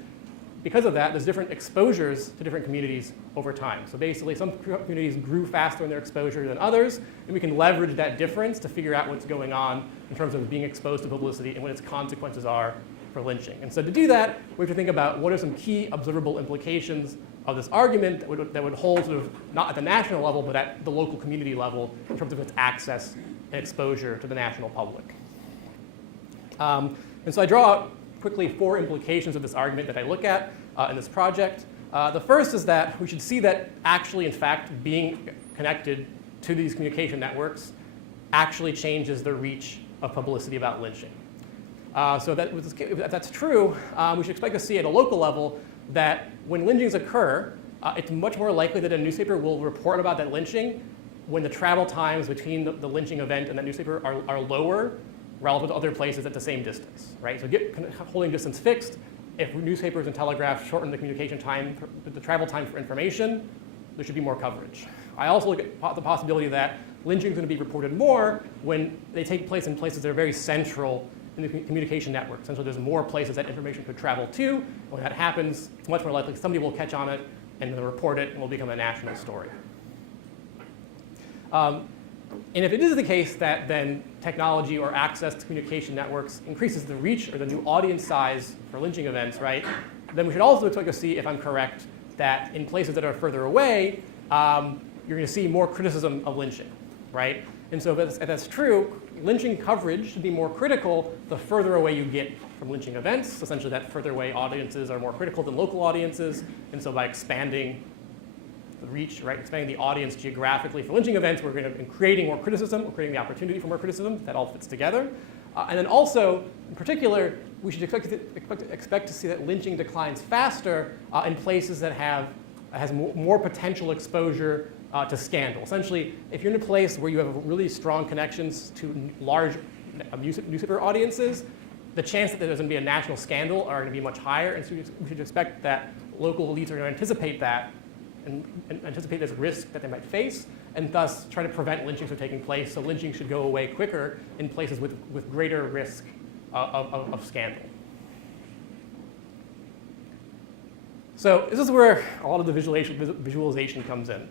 because of that, there's different exposures to different communities over time. So basically, some communities grew faster in their exposure than others, and we can leverage that difference to figure out what's going on in terms of being exposed to publicity and what its consequences are for lynching. And so to do that, we have to think about what are some key observable implications of this argument that would hold sort of not at the national level, but at the local community level in terms of its access and exposure to the national public. And so I draw out quickly 4 implications of this argument that I look at in this project. The first is that we should see that actually, in fact, being connected to these communication networks actually changes the reach of publicity about lynching. So that, if that's true, we should expect to see at a local level that when lynchings occur, it's much more likely that a newspaper will report about that lynching when the travel times between the lynching event and that newspaper are lower relative to other places at the same distance, right? So holding distance fixed, if newspapers and telegraphs shorten the communication time, the travel time for information, there should be more coverage. I also look at the possibility that lynching is going to be reported more when they take place in places that are very central in the communication network. And so there's more places that information could travel to. When that happens, it's much more likely somebody will catch on it and they'll report it and will become a national story. And if it is the case that then technology or access to communication networks increases the reach or the new audience size for lynching events, right, then we should also expect to see, if I'm correct, that in places that are further away, you're going to see more criticism of lynching, right? And so if that's true, lynching coverage should be more critical the further away you get from lynching events. Essentially, that further away audiences are more critical than local audiences. And so by expanding the reach, right, expanding the audience geographically for lynching events, we're going to be creating more criticism, we're creating the opportunity for more criticism. That all fits together. And then also, in particular, we should expect to see that lynching declines faster in places that has more potential exposure to scandal. Essentially, if you're in a place where you have really strong connections to large newspaper audiences, the chance that there's going to be a national scandal are going to be much higher, and so we should expect that local elites are going to anticipate that and anticipate this risk that they might face, and thus try to prevent lynchings from taking place. So lynching should go away quicker in places with greater risk of scandal. So this is where a lot of the visualization comes in.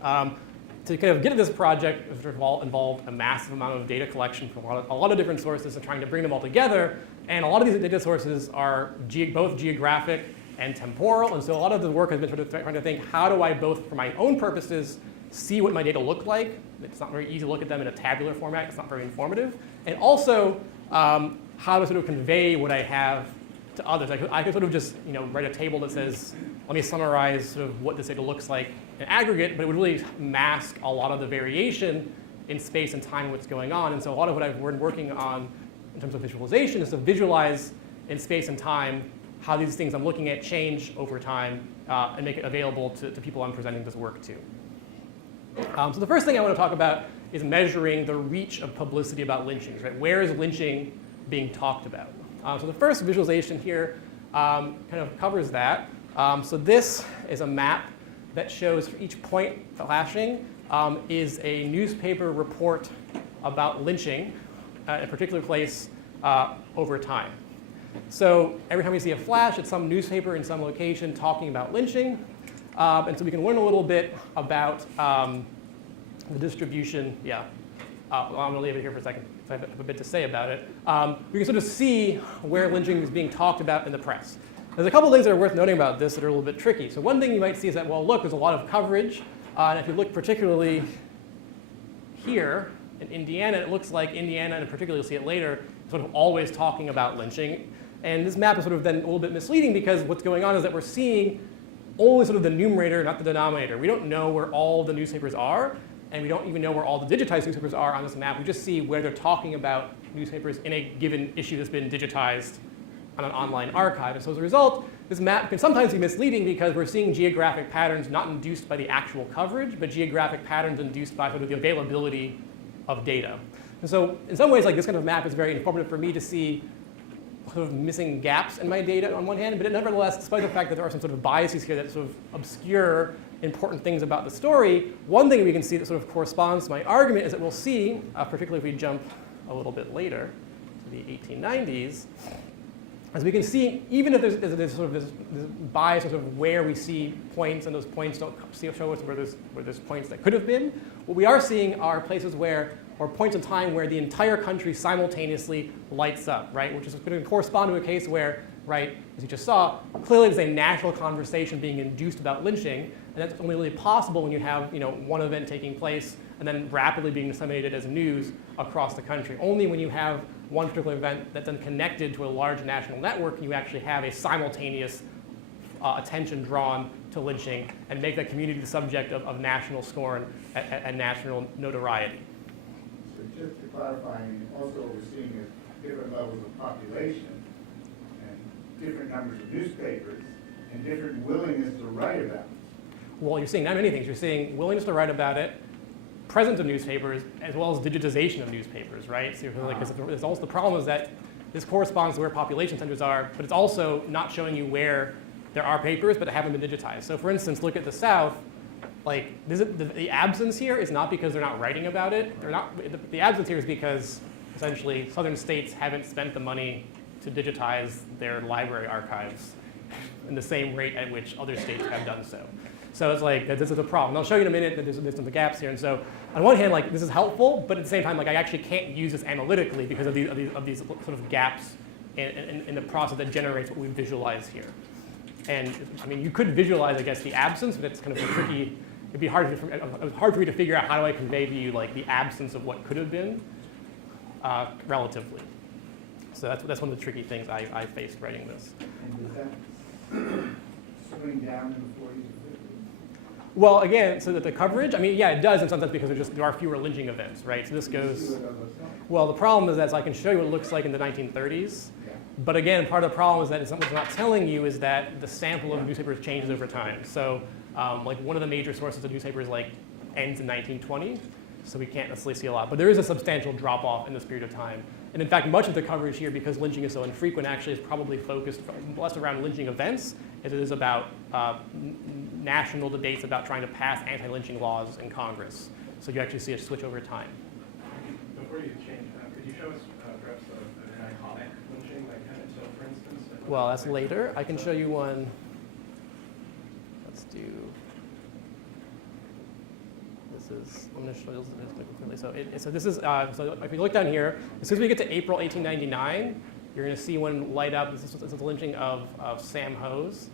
To kind of get at this project, it involved a massive amount of data collection from a lot of different sources and trying to bring them all together. And a lot of these data sources are both geographic and temporal. And so a lot of the work has been sort of trying to think, how do I both, for my own purposes, see what my data look like? It's not very easy to look at them in a tabular format. It's not very informative. And also, how to sort of convey what I have to others. I could sort of just write a table that says, let me summarize sort of what this data looks like in aggregate, but it would really mask a lot of the variation in space and time what's going on. And so a lot of what I've been working on in terms of visualization is to visualize in space and time how these things I'm looking at change over time and make it available to people I'm presenting this work to. So the first thing I want to talk about is measuring the reach of publicity about lynchings, right? Where is lynching being talked about? So the first visualization here kind of covers that. So this is a map that shows for each point for Lashing is a newspaper report about lynching at a particular place over time. So every time we see a flash, it's some newspaper in some location talking about lynching. And so we can learn a little bit about the distribution. Yeah, I'm going to leave it here for a second because I have a bit to say about it. We can sort of see where lynching is being talked about in the press. There's a couple things that are worth noting about this that are a little bit tricky. So one thing you might see is that, well, look, there's a lot of coverage. And if you look particularly here in Indiana, it looks like Indiana, and particularly you'll see it later, is sort of always talking about lynching. And this map is sort of then a little bit misleading because what's going on is that we're seeing only sort of the numerator, not the denominator. We don't know where all the newspapers are, and we don't even know where all the digitized newspapers are on this map. We just see where they're talking about newspapers in a given issue that's been digitized on an online archive. And so as a result, this map can sometimes be misleading because we're seeing geographic patterns not induced by the actual coverage, but geographic patterns induced by sort of the availability of data. And so in some ways, like this kind of map is very informative for me to see sort of missing gaps in my data on one hand, but nevertheless, despite the fact that there are some sort of biases here that sort of obscure important things about the story, one thing we can see that sort of corresponds to my argument is that we'll see, particularly if we jump a little bit later to the 1890s, as we can see, even if there's sort of this bias of where we see points, and those points don't show us where there's points that could have been, what we are seeing are places where, or points in time where the entire country simultaneously lights up, right? Which is going to correspond to a case where, right, as you just saw, clearly there's a national conversation being induced about lynching, and that's only really possible when you have, one event taking place and then rapidly being disseminated as news across the country. Only when you have one particular event that's then connected to a large national network can you actually have a simultaneous attention drawn to lynching and make that community the subject of national scorn and national notoriety. So just to clarify, also what we're seeing is different levels of population and different numbers of newspapers and different willingness to write about it. Well, you're seeing not many things. You're seeing willingness to write about it, presence of newspapers, as well as digitization of newspapers, right? So there's also the problem is that this corresponds to where population centers are, but it's also not showing you where there are papers, but they haven't been digitized. So for instance, look at the South. Like the absence here is not because they're not writing about it. The absence here is because essentially southern states haven't spent the money to digitize their library archives in the same rate at which other states have done so. So it's like, this is a problem. I'll show you in a minute that there's some gaps here. And so on one hand, like this is helpful, but at the same time, like I actually can't use this analytically because of these sort of gaps in the process that generates what we visualize here. And I mean, you could visualize, I guess, the absence, but it's kind of tricky. It'd be hard for me to figure out how do I convey to you like the absence of what could have been relatively. So that's one of the tricky things I faced writing this. And is that swing down in the 40s and 50s? Well, again, so that the coverage, I mean, yeah, it does in some sense because there are fewer lynching events, right? So this goes, well, the problem is that I can show you what it looks like in the 1930s. Yeah. But again, part of the problem is that something's not telling you is that the sample of newspapers changes over time. So like one of the major sources of newspapers like ends in 1920, so we can't necessarily see a lot. But there is a substantial drop off in this period of time. And in fact, much of the coverage here, because lynching is so infrequent, actually is probably focused less around lynching events as it is about national debates about trying to pass anti-lynching laws in Congress. So you actually see a switch over time. Before you change, could you show us perhaps an iconic lynching, like Emmett, for instance? Well, that's later. I can show you one. Let's do. I'm going to show you this quickly. So this is, so if you look down here, as soon as we get to April 1899, you're going to see one light up. This is the lynching of Sam Hose.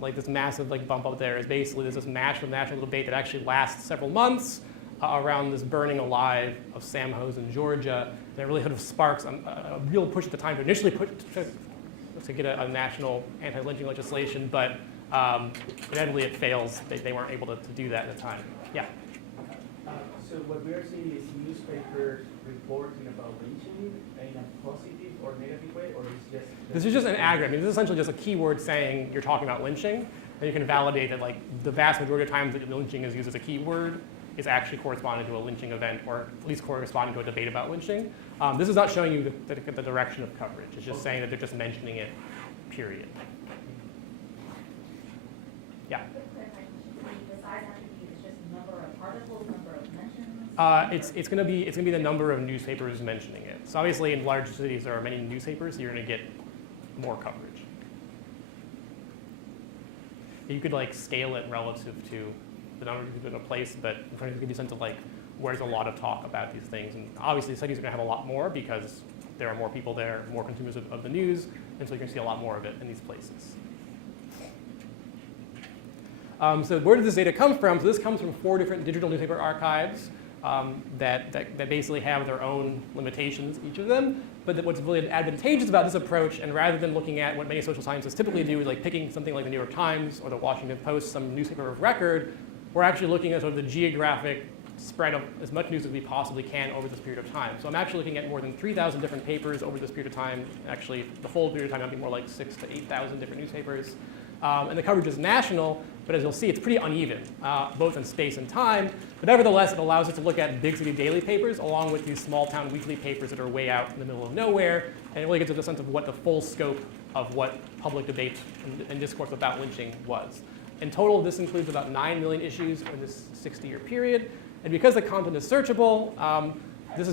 Like this massive like bump up there is basically there's this national debate that actually lasts several months around this burning alive of Sam Hose in Georgia. That really sort of sparks a real push at the time to initially to get a national anti-lynching legislation, but inevitably it fails. They weren't able to do that at the time. Yeah. So what we are seeing is newspapers reporting about lynching in a positive or negative way, or it's just... This is just an aggregate. I mean, this is essentially just a keyword saying you're talking about lynching, and you can validate that like the vast majority of times that lynching is used as a keyword is actually corresponding to a lynching event, or at least corresponding to a debate about lynching. This is not showing you the direction of coverage. It's just saying that they're just mentioning it, period. Yeah. It's going to be the number of newspapers mentioning it. So obviously in large cities there are many newspapers, so you're going to get more coverage. You could like scale it relative to the number of people in a place, but I'm trying to give you a sense of like where's a lot of talk about these things. And obviously cities are going to have a lot more because there are more people there, more consumers of the news, and so you're going to see a lot more of it in these places. So where did this data come from? So this comes from 4 different digital newspaper archives that basically have their own limitations, each of them. But what's really advantageous about this approach, and rather than looking at what many social scientists typically do, like picking something like the New York Times or the Washington Post, some newspaper of record, we're actually looking at sort of the geographic spread of as much news as we possibly can over this period of time. So I'm actually looking at more than 3,000 different papers over this period of time. Actually, the full period of time might be more like 6,000 to 8,000 different newspapers. And the coverage is national, but as you'll see, it's pretty uneven, both in space and time. But nevertheless, it allows us to look at big city daily papers along with these small town weekly papers that are way out in the middle of nowhere. And it really gives us a sense of what the full scope of what public debate and discourse about lynching was. In total, this includes about 9 million issues in this 60-year period. And because the content is searchable, this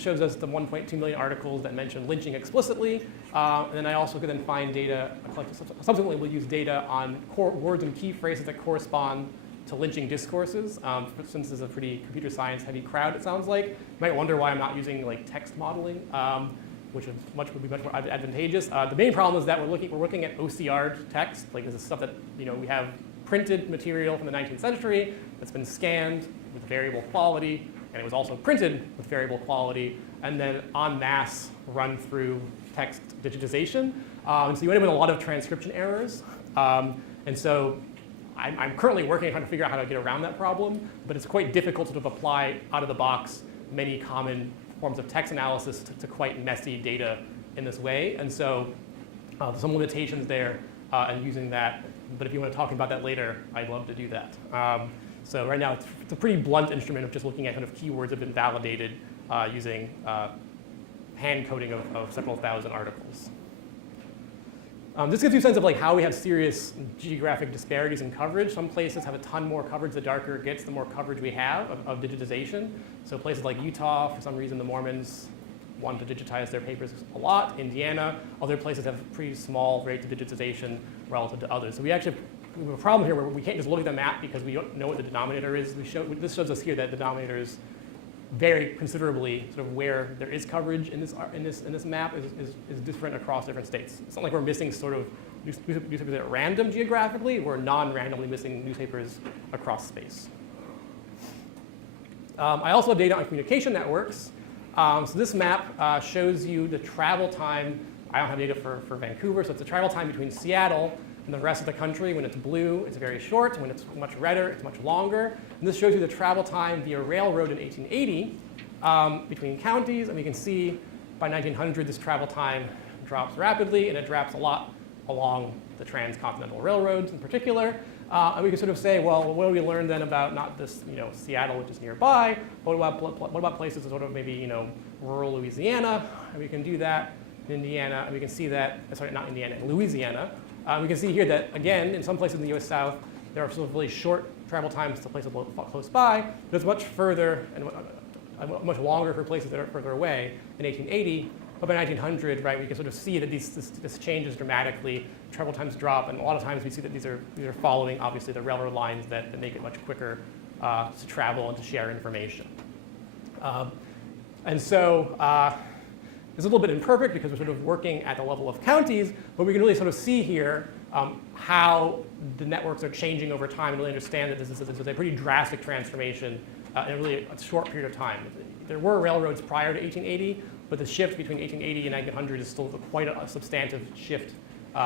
shows us the 1.2 million articles that mention lynching explicitly. And then I also could then find data, subsequently we'll use data on words and key phrases that correspond to lynching discourses. Since this is a pretty computer science heavy crowd, it sounds like. You might wonder why I'm not using like text modeling, which would be much more advantageous. The main problem is that we're looking at OCR text. Like this is stuff that we have printed material from the 19th century that's been scanned with variable quality, and it was also printed with variable quality, and then en masse run through text digitization. And so you end up with a lot of transcription errors. And so I'm currently working on trying to figure out how to get around that problem, but it's quite difficult to apply out of the box many common forms of text analysis to quite messy data in this way. And so there's some limitations there in using that. But if you want to talk about that later, I'd love to do that. So right now, it's a pretty blunt instrument of just looking at kind of keywords that have been validated using hand coding of several thousand articles. This gives you a sense of like how we have serious geographic disparities in coverage. Some places have a ton more coverage. The darker it gets, the more coverage we have of digitization. So places like Utah, for some reason, the Mormons want to digitize their papers a lot. Indiana, other places have pretty small rates of digitization relative to others. So we have a problem here where we can't just look at the map because we don't know what the denominator is. This shows us here that the denominators vary considerably, sort of where there is coverage in this map is different across different states. It's not like we're missing sort of newspapers at random geographically or non-randomly missing newspapers across space. I also have data on communication networks. So this map shows you the travel time. I don't have data for Vancouver, so it's the travel time between Seattle and the rest of the country. When it's blue, it's very short. When it's much redder, it's much longer. And this shows you the travel time via railroad in 1880 between counties. And we can see by 1900, this travel time drops rapidly, and it drops a lot along the transcontinental railroads in particular. And we can sort of say, well, what do we learn then about not this, Seattle, which is nearby, but what about places sort of maybe, rural Louisiana? And we can do that in Indiana, and we can see that, sorry, not Indiana, in Louisiana. We can see here that, again, in some places in the US South, there are sort of really short travel times to places close by, but it's much further and much longer for places that are further away in 1880. But by 1900, right, we can sort of see that this changes dramatically. Travel times drop, and a lot of times we see that these are following, obviously, the railroad lines that make it much quicker to travel and to share information. And so it's a little bit imperfect because we're sort of working at the level of counties, but we can really sort of see here how the networks are changing over time and really understand that this is a pretty drastic transformation in really a short period of time. There were railroads prior to 1880, but the shift between 1880 and 1900 is still quite a substantive shift,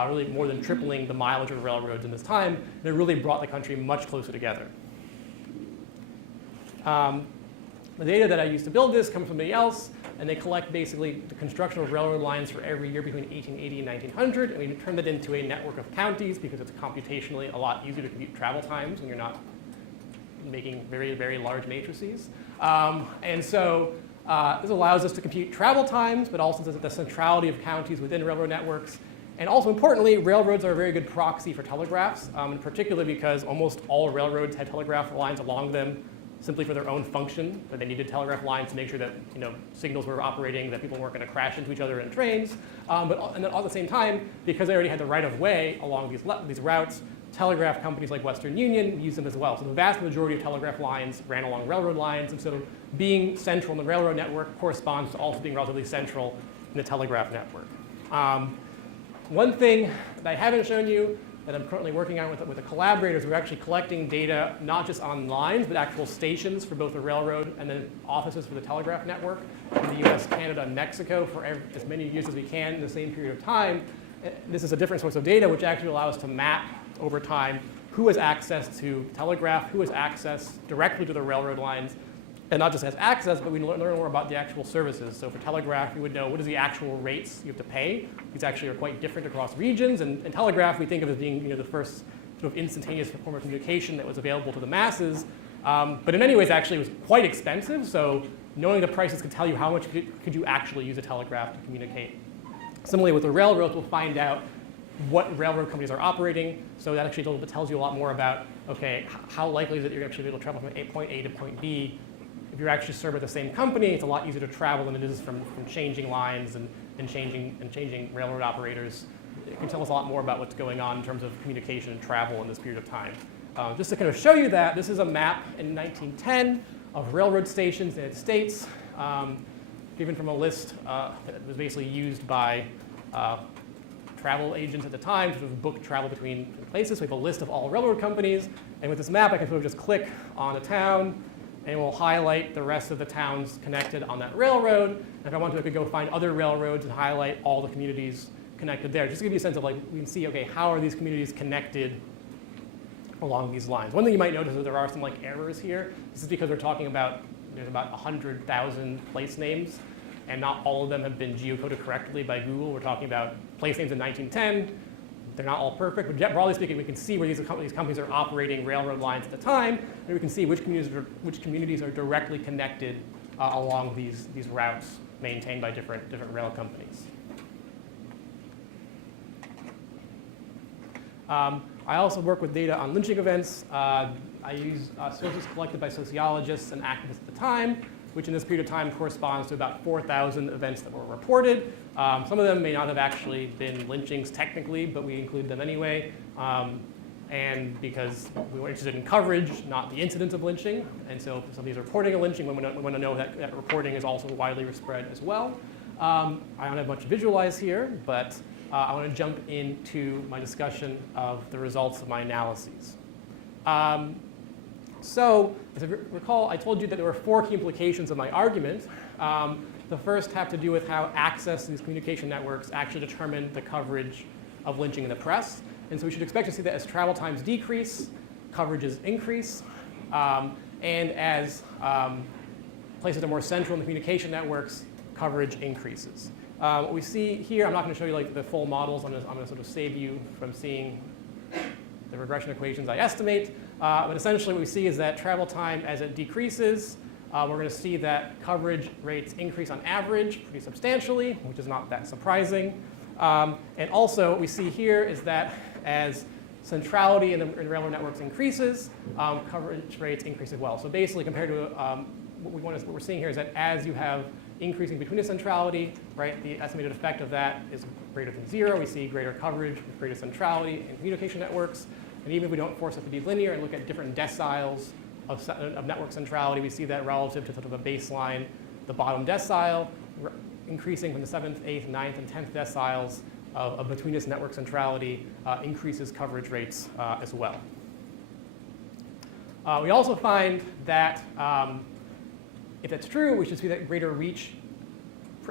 really more than tripling the mileage of railroads in this time, and it really brought the country much closer together. The data that I used to build this comes from somebody else, and they collect basically the construction of railroad lines for every year between 1880 and 1900, and we turn that into a network of counties because it's computationally a lot easier to compute travel times when you're not making very, very large matrices. And so this allows us to compute travel times, but also the centrality of counties within railroad networks. And also importantly, railroads are a very good proxy for telegraphs, in particular because almost all railroads had telegraph lines along them simply for their own function, but they needed telegraph lines to make sure that signals were operating, that people weren't going to crash into each other in trains. And then at the same time, because they already had the right of way along these routes, telegraph companies like Western Union use them as well. So the vast majority of telegraph lines ran along railroad lines, and so being central in the railroad network corresponds to also being relatively central in the telegraph network. One thing that I haven't shown you that I'm currently working on with the collaborators, we're actually collecting data not just on lines, but actual stations for both the railroad and then offices for the telegraph network in the US, Canada, and Mexico for as many years as we can in the same period of time. This is a different source of data which actually allows us to map over time who has access to telegraph, who has access directly to the railroad lines, and not just has access, but we learn more about the actual services. So for telegraph, we would know what is the actual rates you have to pay. These actually are quite different across regions, and telegraph we think of as being the first sort of instantaneous form of communication that was available to the masses. But in many ways, actually, it was quite expensive. So knowing the prices could tell you how much could you actually use a telegraph to communicate. Similarly, with the railroads, we'll find out what railroad companies are operating. So that actually tells you a lot more about, okay, how likely is it you're actually able to travel from point A to point B. If you're actually served by the same company, it's a lot easier to travel than it is from changing lines and changing railroad operators. It can tell us a lot more about what's going on in terms of communication and travel in this period of time. Just to kind of show you that, this is a map in 1910 of railroad stations in the United States, given from a list that was basically used by travel agents at the time to sort of book travel between places. So we have a list of all railroad companies, and with this map, I can sort of just click on a town, and we'll highlight the rest of the towns connected on that railroad. And if I want to, I could go find other railroads and highlight all the communities connected there. Just to give you a sense of, like, we can see, okay, how are these communities connected along these lines? One thing you might notice is that there are some errors here. This is because we're talking about, there's about 100,000 place names, and not all of them have been geocoded correctly by Google. We're talking about place names in 1910. They're not all perfect, but broadly speaking, we can see where these companies are operating railroad lines at the time, and we can see which communities are directly connected along these routes maintained by different rail companies. I also work with data on lynching events. I use sources collected by sociologists and activists at the time, which in this period of time corresponds to about 4,000 events that were reported. Some of them may not have actually been lynchings technically, but we include them anyway. And because we were interested in coverage, not the incidence of lynching. And so if somebody's reporting a lynching, we want to know that that reporting is also widely spread as well. I don't have much to visualize here, but I want to jump into my discussion of the results of my analyses. So, as I recall, I told you that there were 4 key implications of my argument. The first have to do with how access to these communication networks actually determine the coverage of lynching in the press. And so we should expect to see that as travel times decrease, coverages increase, and as places are more central in the communication networks, coverage increases. What we see here, I'm not going to show you like the full models. I'm going to sort of save you from seeing the regression equations I estimate. But essentially what we see is that travel time, as it decreases, we're going to see that coverage rates increase on average pretty substantially, which is not that surprising. And also what we see here is that as centrality in railroad networks increases, coverage rates increase as well. So basically compared to what we're seeing here is that as you have increasing between the centrality, right, the estimated effect of that is greater than 0. We see greater coverage with greater centrality in communication networks. And even if we don't force it to be linear and look at different deciles of network centrality, we see that relative to sort of a baseline, the bottom decile, increasing from the 7th, 8th, 9th, and 10th deciles of between-us network centrality increases coverage rates as well. We also find that if that's true, we should see that greater reach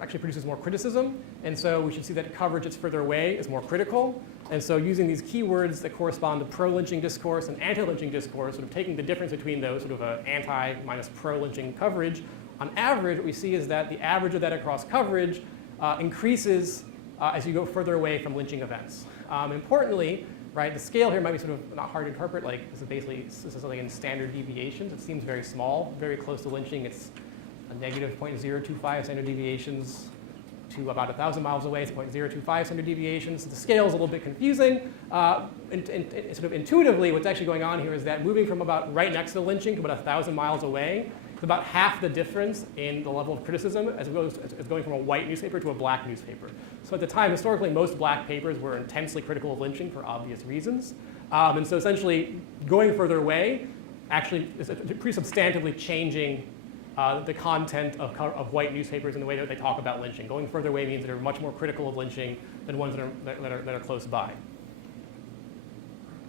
actually produces more criticism. And so we should see that coverage that's further away is more critical. And so using these keywords that correspond to pro-lynching discourse and anti-lynching discourse, sort of taking the difference between those, sort of an anti minus pro-lynching coverage, on average, what we see is that the average of that across coverage increases as you go further away from lynching events. Importantly, right, the scale here might be sort of not hard to interpret. Like this is something in standard deviations. It seems very small, very close to lynching. It's a negative 0.025 standard deviations to about 1,000 miles away. It's 0.025 standard deviations. The scale is a little bit confusing. And sort of intuitively, what's actually going on here is that moving from about right next to lynching to about 1,000 miles away, it's about half the difference in the level of criticism as going from a white newspaper to a black newspaper. So at the time, historically, most black papers were intensely critical of lynching for obvious reasons. And so essentially, going further away actually is pretty substantively changing the content of white newspapers in the way that they talk about lynching. Going further away means that they're much more critical of lynching than ones that are close by.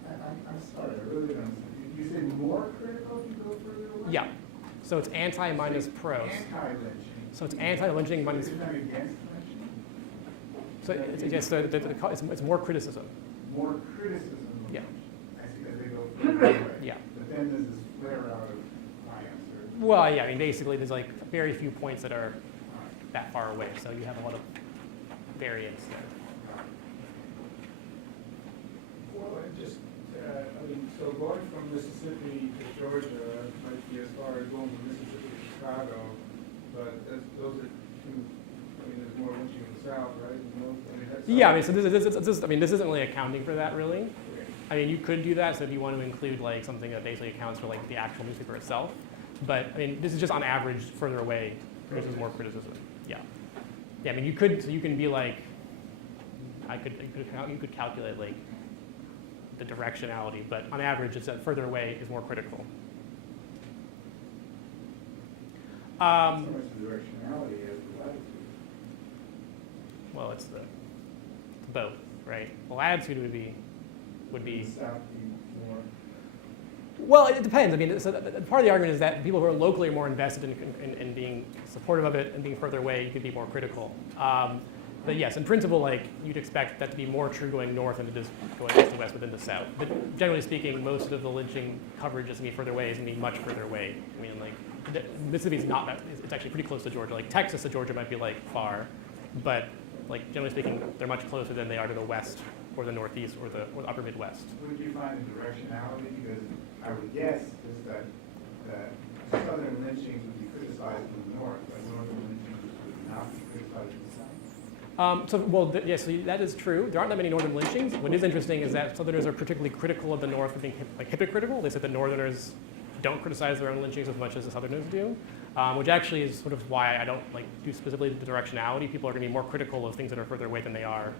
I'm sorry, I really don't understand. You say more critical if you go further away? Yeah. So it's anti minus pros. Anti-lynching. So it's anti-lynching minus. Isn't that against lynching? So it's more criticism. More criticism of Yeah. lynching. As they go further away. Yeah. But then there's this flare out of bias or. Well, yeah. I mean, basically, there's like very few points that are that far away, so you have a lot of variance there. Well, so going from Mississippi to Georgia might be as far as going from Mississippi to Chicago, but those are two, there's more lynching in the South, right? Yeah, so this isn't really accounting for that, really. I mean, you could do that, so if you want to include like something that basically accounts for like the actual newspaper itself. But I mean, this is just on average further away, produces more criticism. Yeah. Yeah, I mean, you can be like, you could calculate like the directionality, but on average, it's that further away is more critical. So much the directionality as the latitude. Well, it's both, right? The latitude would be. The South be more. Well, it depends. I mean, so part of the argument is that people who are locally are more invested in being supportive of it and being further away, you could be more critical. But yes, in principle, like you'd expect that to be more true going north than it is going east and west within the South. But generally speaking, most of the lynching coverage is going to be further away, is going to be much further away. I mean, like Mississippi's not that; it's actually pretty close to Georgia. Like Texas to Georgia might be like far, but like generally speaking, they're much closer than they are to the west or the northeast or the upper Midwest. Would you find the directionality? Because I would guess is that southern lynchings would be criticized in the north, but northern lynchings would not be criticized in the south. Yes, so that is true. There aren't that many northern lynchings. What is interesting is that Southerners are particularly critical of the North for being hypocritical. They said that Northerners don't criticize their own lynchings as much as the Southerners do, which actually is sort of why I don't do specifically the directionality. People are going to be more critical of things that are further away than they are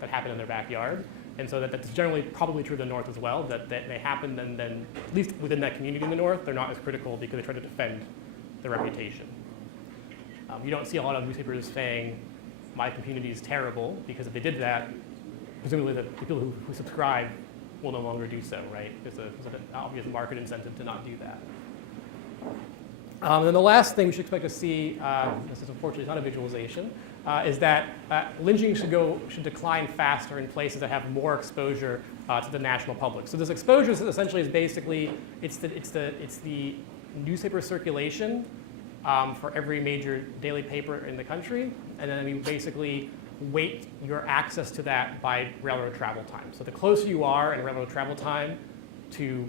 that happen in their backyard. And so that's generally probably true of the North as well, that they happen and then, at least within that community in the North, they're not as critical because they try to defend their reputation. You don't see a lot of newspapers saying, my community is terrible, because if they did that, presumably the people who subscribe will no longer do so, right? There's an obvious market incentive to not do that. And then the last thing we should expect to see, this is unfortunately not a visualization, is that lynching should decline faster in places that have more exposure to the national public. So this exposure essentially is basically, it's the newspaper circulation for every major daily paper in the country, and then we basically weight your access to that by railroad travel time. So the closer you are in railroad travel time to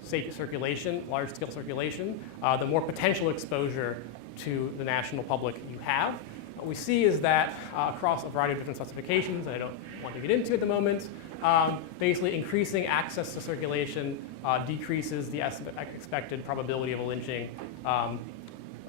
say circulation, large-scale circulation, the more potential exposure to the national public you have. What we see is that across a variety of different specifications that I don't want to get into at the moment, basically increasing access to circulation decreases the expected probability of a lynching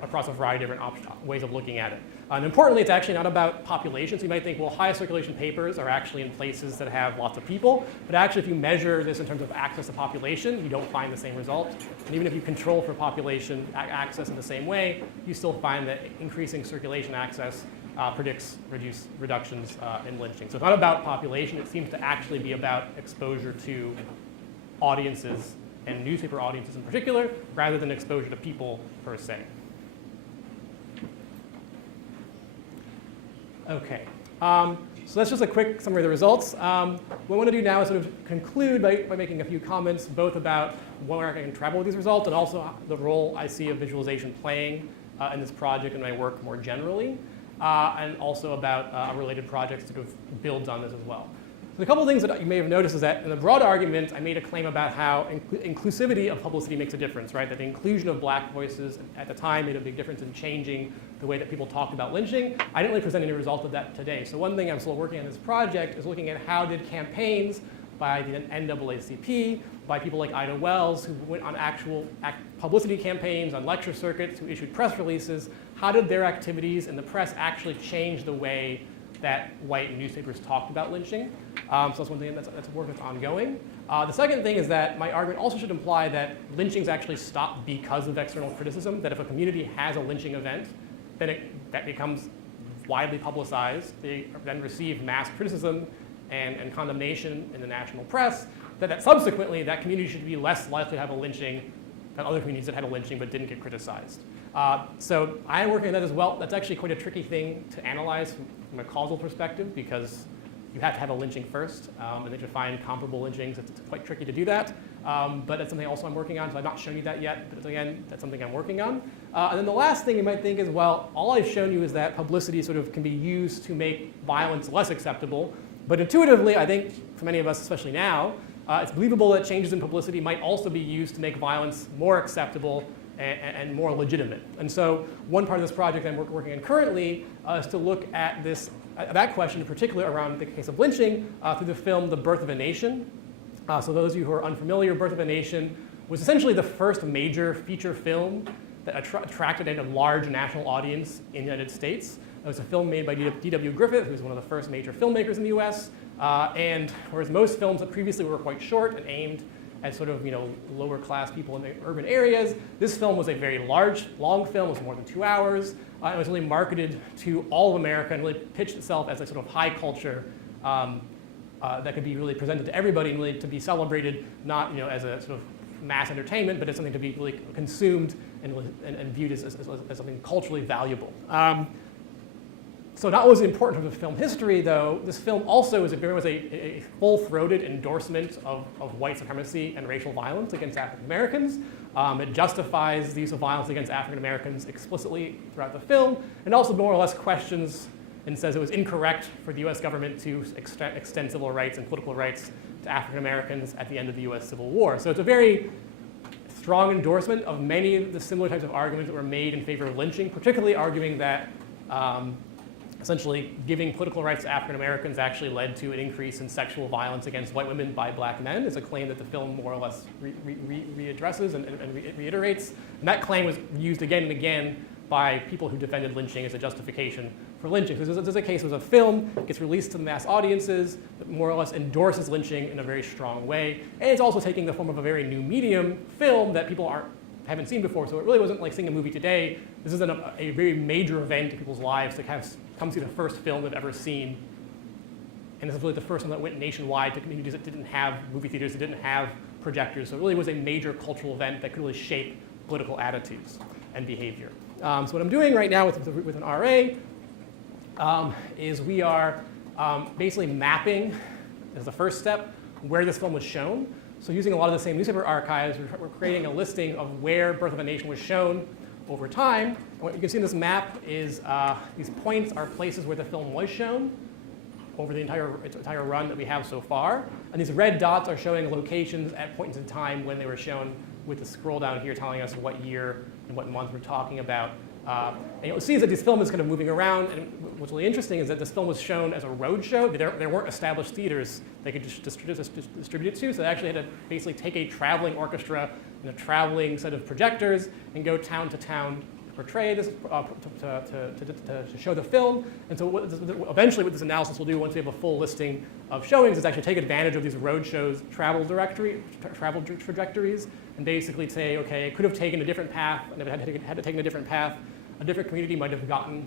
across a variety of different ways of looking at it. And importantly, it's actually not about populations. You might think, well, high circulation papers are actually in places that have lots of people. But actually, if you measure this in terms of access to population, you don't find the same result. And even if you control for population access in the same way, you still find that increasing circulation access predicts reductions in lynching. So it's not about population. It seems to actually be about exposure to audiences and newspaper audiences in particular, rather than exposure to people per se. Okay, so that's just a quick summary of the results. What I want to do now is sort of conclude by making a few comments, both about where I can travel with these results and also the role I see of visualization playing in this project and my work more generally, and also about related projects to build on this as well. So a couple of things that you may have noticed is that in the broad argument, I made a claim about how inclusivity of publicity makes a difference, right? That the inclusion of black voices at the time made a big difference in changing the way that people talked about lynching. I didn't really present any result of that today. So one thing I'm still working on in this project is looking at how did campaigns by the NAACP, by people like Ida Wells, who went on actual publicity campaigns, on lecture circuits, who issued press releases, how did their activities in the press actually change the way that white newspapers talked about lynching? So that's one thing that's work that's ongoing. The second thing is that my argument also should imply that lynchings actually stop because of external criticism, that if a community has a lynching event, then that becomes widely publicized. They then receive mass criticism and condemnation in the national press, that subsequently that community should be less likely to have a lynching than other communities that had a lynching but didn't get criticized. So I am working on that as well. That's actually quite a tricky thing to analyze from a causal perspective, because you have to have a lynching first, and then to find comparable lynchings, it's quite tricky to do that. But that's something also I'm working on, so I've not shown you that yet, but again, that's something I'm working on. And then the last thing you might think is, well, all I've shown you is that publicity sort of can be used to make violence less acceptable. But intuitively, I think for many of us, especially now, it's believable that changes in publicity might also be used to make violence more acceptable and more legitimate. And so one part of this project I'm working on currently is to look at that question in particular around the case of lynching through the film The Birth of a Nation. So those of you who are unfamiliar, Birth of a Nation was essentially the first major feature film that attracted a large national audience in the United States. It was a film made by D.W. Griffith, who was one of the first major filmmakers in the US. And whereas most films that previously were quite short and aimed at sort of lower class people in the urban areas, this film was a very long film. It was more than 2 hours. It was really marketed to all of America and really pitched itself as a sort of high culture that could be really presented to everybody and really to be celebrated, not as a sort of mass entertainment, but as something to be really consumed and viewed as something culturally valuable. So not always important in terms of film history, though. This film also was a full-throated endorsement of white supremacy and racial violence against African Americans. It justifies the use of violence against African Americans explicitly throughout the film, and also more or less questions and says it was incorrect for the US government to extend civil rights and political rights to African Americans at the end of the US Civil War. So it's a very strong endorsement of many of the similar types of arguments that were made in favor of lynching, particularly arguing that essentially giving political rights to African Americans actually led to an increase in sexual violence against white women by black men. Is a claim that the film more or less readdresses and reiterates. And that claim was used again and again by people who defended lynching as a justification for lynching. So this is a case where a film gets released to mass audiences that more or less endorses lynching in a very strong way. And it's also taking the form of a very new medium, film, that people haven't seen before. So it really wasn't like seeing a movie today. This is a very major event in people's lives to kind of come see the first film they've ever seen. And this is really the first one that went nationwide to communities that didn't have movie theaters, that didn't have projectors. So it really was a major cultural event that could really shape political attitudes and behavior. So what I'm doing right now with an RA is we are basically mapping, as the first step, where this film was shown. So using a lot of the same newspaper archives, we're creating a listing of where Birth of a Nation was shown over time. And what you can see in this map is these points are places where the film was shown over the entire run that we have so far. And these red dots are showing locations at points in time when they were shown, with the scroll down here telling us what year and what month we're talking about. And you'll see that this film is kind of moving around. And what's really interesting is that this film was shown as a road show. There weren't established theaters they could just distribute it to. So they actually had to basically take a traveling orchestra and a traveling set of projectors and go town to town to portray this, to show the film. And so eventually what this analysis will do once we have a full listing of showings is actually take advantage of these road shows travel trajectories and basically say, okay, it could have taken a different path, and if it had to take a different path, a different community might have gotten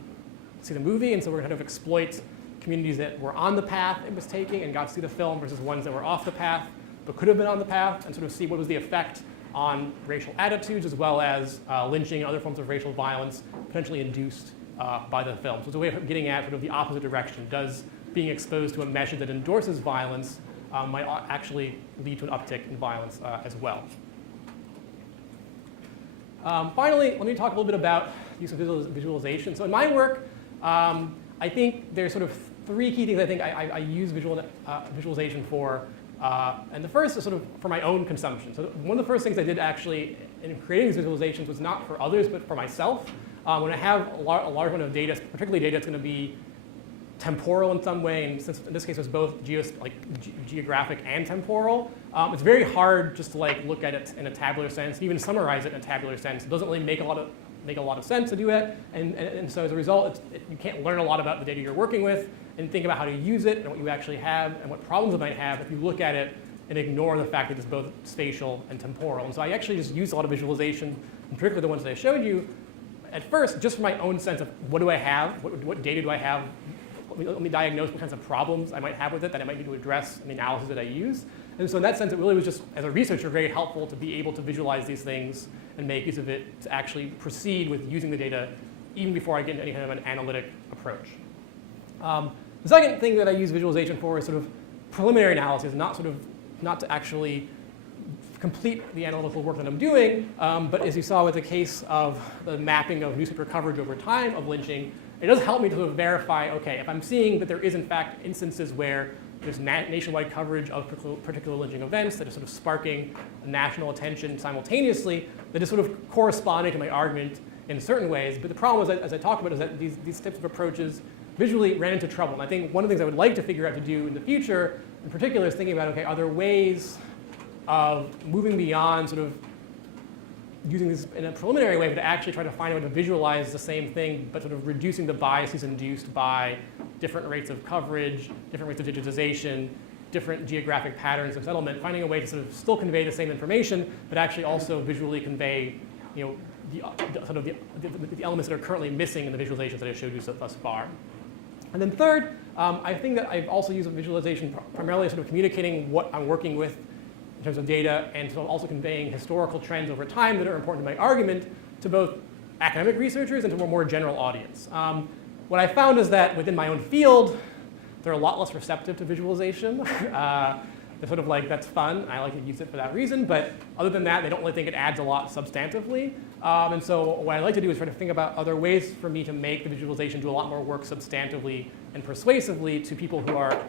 to see the movie, and so we're going to kind of exploit communities that were on the path it was taking and got to see the film versus ones that were off the path but could have been on the path, and sort of see what was the effect on racial attitudes as well as lynching and other forms of racial violence potentially induced by the film. So it's a way of getting at sort of the opposite direction. Does being exposed to a message that endorses violence might actually lead to an uptick in violence as well. Finally, let me talk a little bit about use of visualization. So in my work, I think there's sort of three key things I think I use visualization for. And the first is sort of for my own consumption. So one of the first things I did actually in creating these visualizations was not for others, but for myself. When I have a large amount of data, particularly data that's going to be temporal in some way, and since in this case it was both geographic and temporal, it's very hard just to look at it in a tabular sense, and even summarize it in a tabular sense. It doesn't really make a lot of sense to do it, and so as a result, you can't learn a lot about the data you're working with and think about how to use it and what you actually have and what problems it might have if you look at it and ignore the fact that it's both spatial and temporal. And so I actually just use a lot of visualization, in particular the ones that I showed you, at first just for my own sense of what do I have, what data do I have, let me diagnose what kinds of problems I might have with it that I might need to address in the analysis that I use. And so in that sense, it really was just, as a researcher, very helpful to be able to visualize these things and make use of it to actually proceed with using the data even before I get into any kind of an analytic approach. The second thing that I use visualization for is sort of preliminary analysis, not to actually complete the analytical work that I'm doing, but as you saw with the case of the mapping of newspaper coverage over time of lynching, it does help me to sort of verify, okay, if I'm seeing that there is in fact instances where there's nationwide coverage of particular lynching events that is sort of sparking national attention simultaneously, that is sort of corresponding to my argument in certain ways. But the problem, as I talked about, is that these types of approaches visually ran into trouble. And I think one of the things I would like to figure out to do in the future, in particular, is thinking about, okay, are there ways of moving beyond sort of using this in a preliminary way, but to actually try to find a way to visualize the same thing, but sort of reducing the biases induced by different rates of coverage, different rates of digitization, different geographic patterns of settlement, finding a way to sort of still convey the same information, but actually also visually convey, the elements that are currently missing in the visualizations that I showed you thus far. And then third, I think that I've also used visualization primarily sort of communicating what I'm working with in terms of data, and so also conveying historical trends over time that are important to my argument to both academic researchers and to a more general audience. What I found is that within my own field, they're a lot less receptive to visualization. They're sort of like, that's fun, I like to use it for that reason, but other than that, they don't really think it adds a lot substantively. And so what I like to do is try to think about other ways for me to make the visualization do a lot more work substantively and persuasively to people who are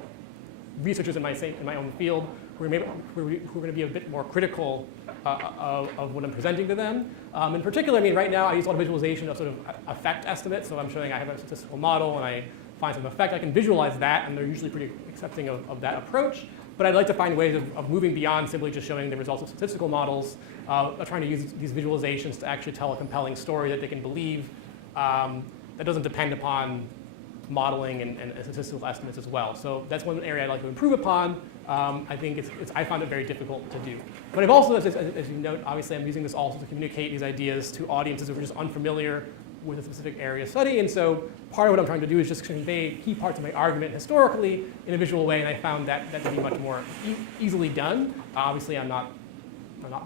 researchers in my own field, who are going to be a bit more critical of what I'm presenting to them. In particular, right now I use a lot of visualization of sort of effect estimates. So I'm showing I have a statistical model and I find some effect. I can visualize that, and they're usually pretty accepting of that approach. But I'd like to find ways of moving beyond simply just showing the results of statistical models, trying to use these visualizations to actually tell a compelling story that they can believe that doesn't depend upon modeling and statistical estimates as well. So that's one area I'd like to improve upon. I think I found it very difficult to do. But I've also, as you note, obviously I'm using this also to communicate these ideas to audiences who are just unfamiliar with a specific area of study. And so part of what I'm trying to do is just convey key parts of my argument historically in a visual way, and I found that to be much more easily done. Obviously, I'm not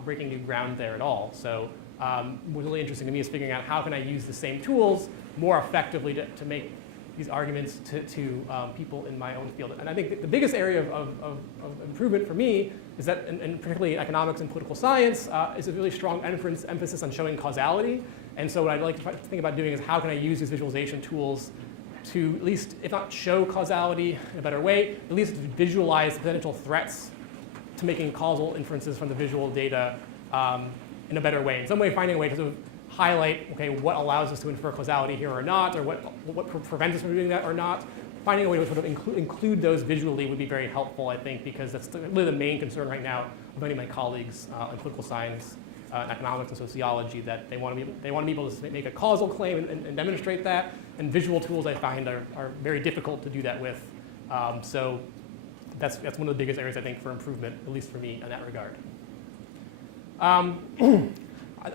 breaking new ground there at all. So what's really interesting to me is figuring out how can I use the same tools more effectively to make these arguments to people in my own field. And I think the biggest area of improvement for me is that, and particularly in economics and political science, is a really strong emphasis on showing causality. And so what I'd like to think about doing is how can I use these visualization tools to at least, if not show causality in a better way, at least visualize potential threats to making causal inferences from the visual data in a better way. In some way, finding a way to sort of highlight, okay, what allows us to infer causality here or not, or what prevents us from doing that or not. Finding a way to sort of include those visually would be very helpful, I think, because that's really the main concern right now of many of my colleagues in political science, economics, and sociology, that they want to be able to make a causal claim and demonstrate that. And visual tools I find are very difficult to do that with. So that's one of the biggest areas I think for improvement, at least for me in that regard.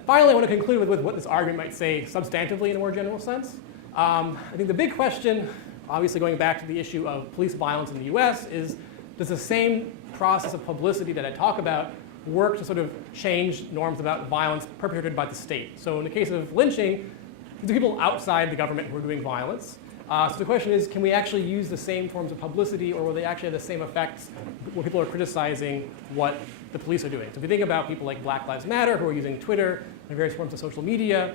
Finally, I want to conclude with what this argument might say substantively in a more general sense. I think the big question, obviously going back to the issue of police violence in the US, is does the same process of publicity that I talk about work to sort of change norms about violence perpetrated by the state? So in the case of lynching, these are people outside the government who are doing violence. So the question is, can we actually use the same forms of publicity, or will they actually have the same effects where people are criticizing what the police are doing? So if you think about people like Black Lives Matter, who are using Twitter and various forms of social media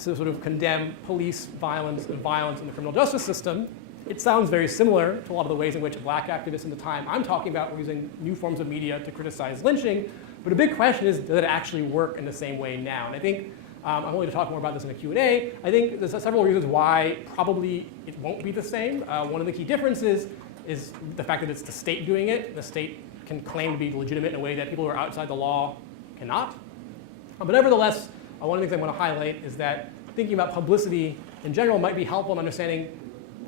to sort of condemn police violence and violence in the criminal justice system, it sounds very similar to a lot of the ways in which black activists in the time I'm talking about were using new forms of media to criticize lynching. But a big question is, does it actually work in the same way now? And I think I'm willing to talk more about this in a Q&A. I think there's several reasons why probably it won't be the same. One of the key differences is the fact that it's the state doing it. The state can claim to be legitimate in a way that people who are outside the law cannot. But nevertheless, one of the things I want to highlight is that thinking about publicity in general might be helpful in understanding,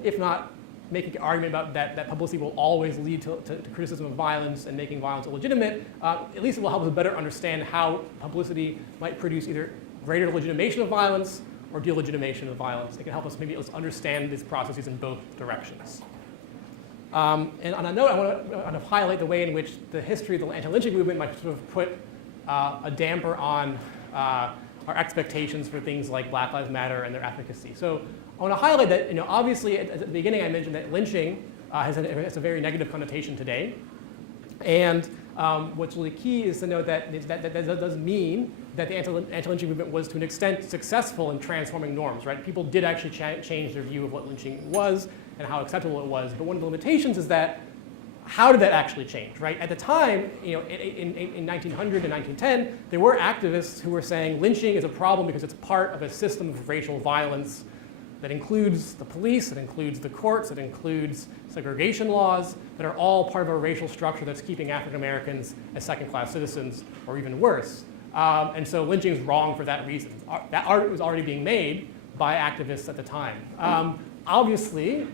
if not making an argument about that publicity will always lead to criticism of violence and making violence illegitimate, at least it will help us better understand how publicity might produce either greater legitimation of violence or delegitimation of violence. It can help us maybe understand these processes in both directions. And on a note, I want to highlight the way in which the history of the anti-lynching movement might sort of put a damper on our expectations for things like Black Lives Matter and their efficacy. So I want to highlight that, obviously at the beginning I mentioned that lynching has a very negative connotation today. And what's really key is to note that that does mean that the anti-lynching movement was to an extent successful in transforming norms, right? People did actually change their view of what lynching was and how acceptable it was. But one of the limitations is that how did that actually change, right? At the time, in 1900 and 1910, there were activists who were saying lynching is a problem because it's part of a system of racial violence that includes the police, that includes the courts, that includes segregation laws, that are all part of a racial structure that's keeping African Americans as second-class citizens, or even worse. And so lynching is wrong for that reason. That argument was already being made by activists at the time. Obviously,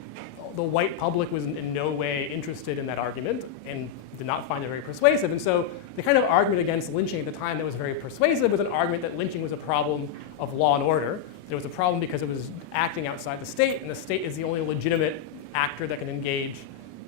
the white public was in no way interested in that argument and did not find it very persuasive. And so the kind of argument against lynching at the time that was very persuasive was an argument that lynching was a problem of law and order. It was a problem because it was acting outside the state, and the state is the only legitimate actor that can engage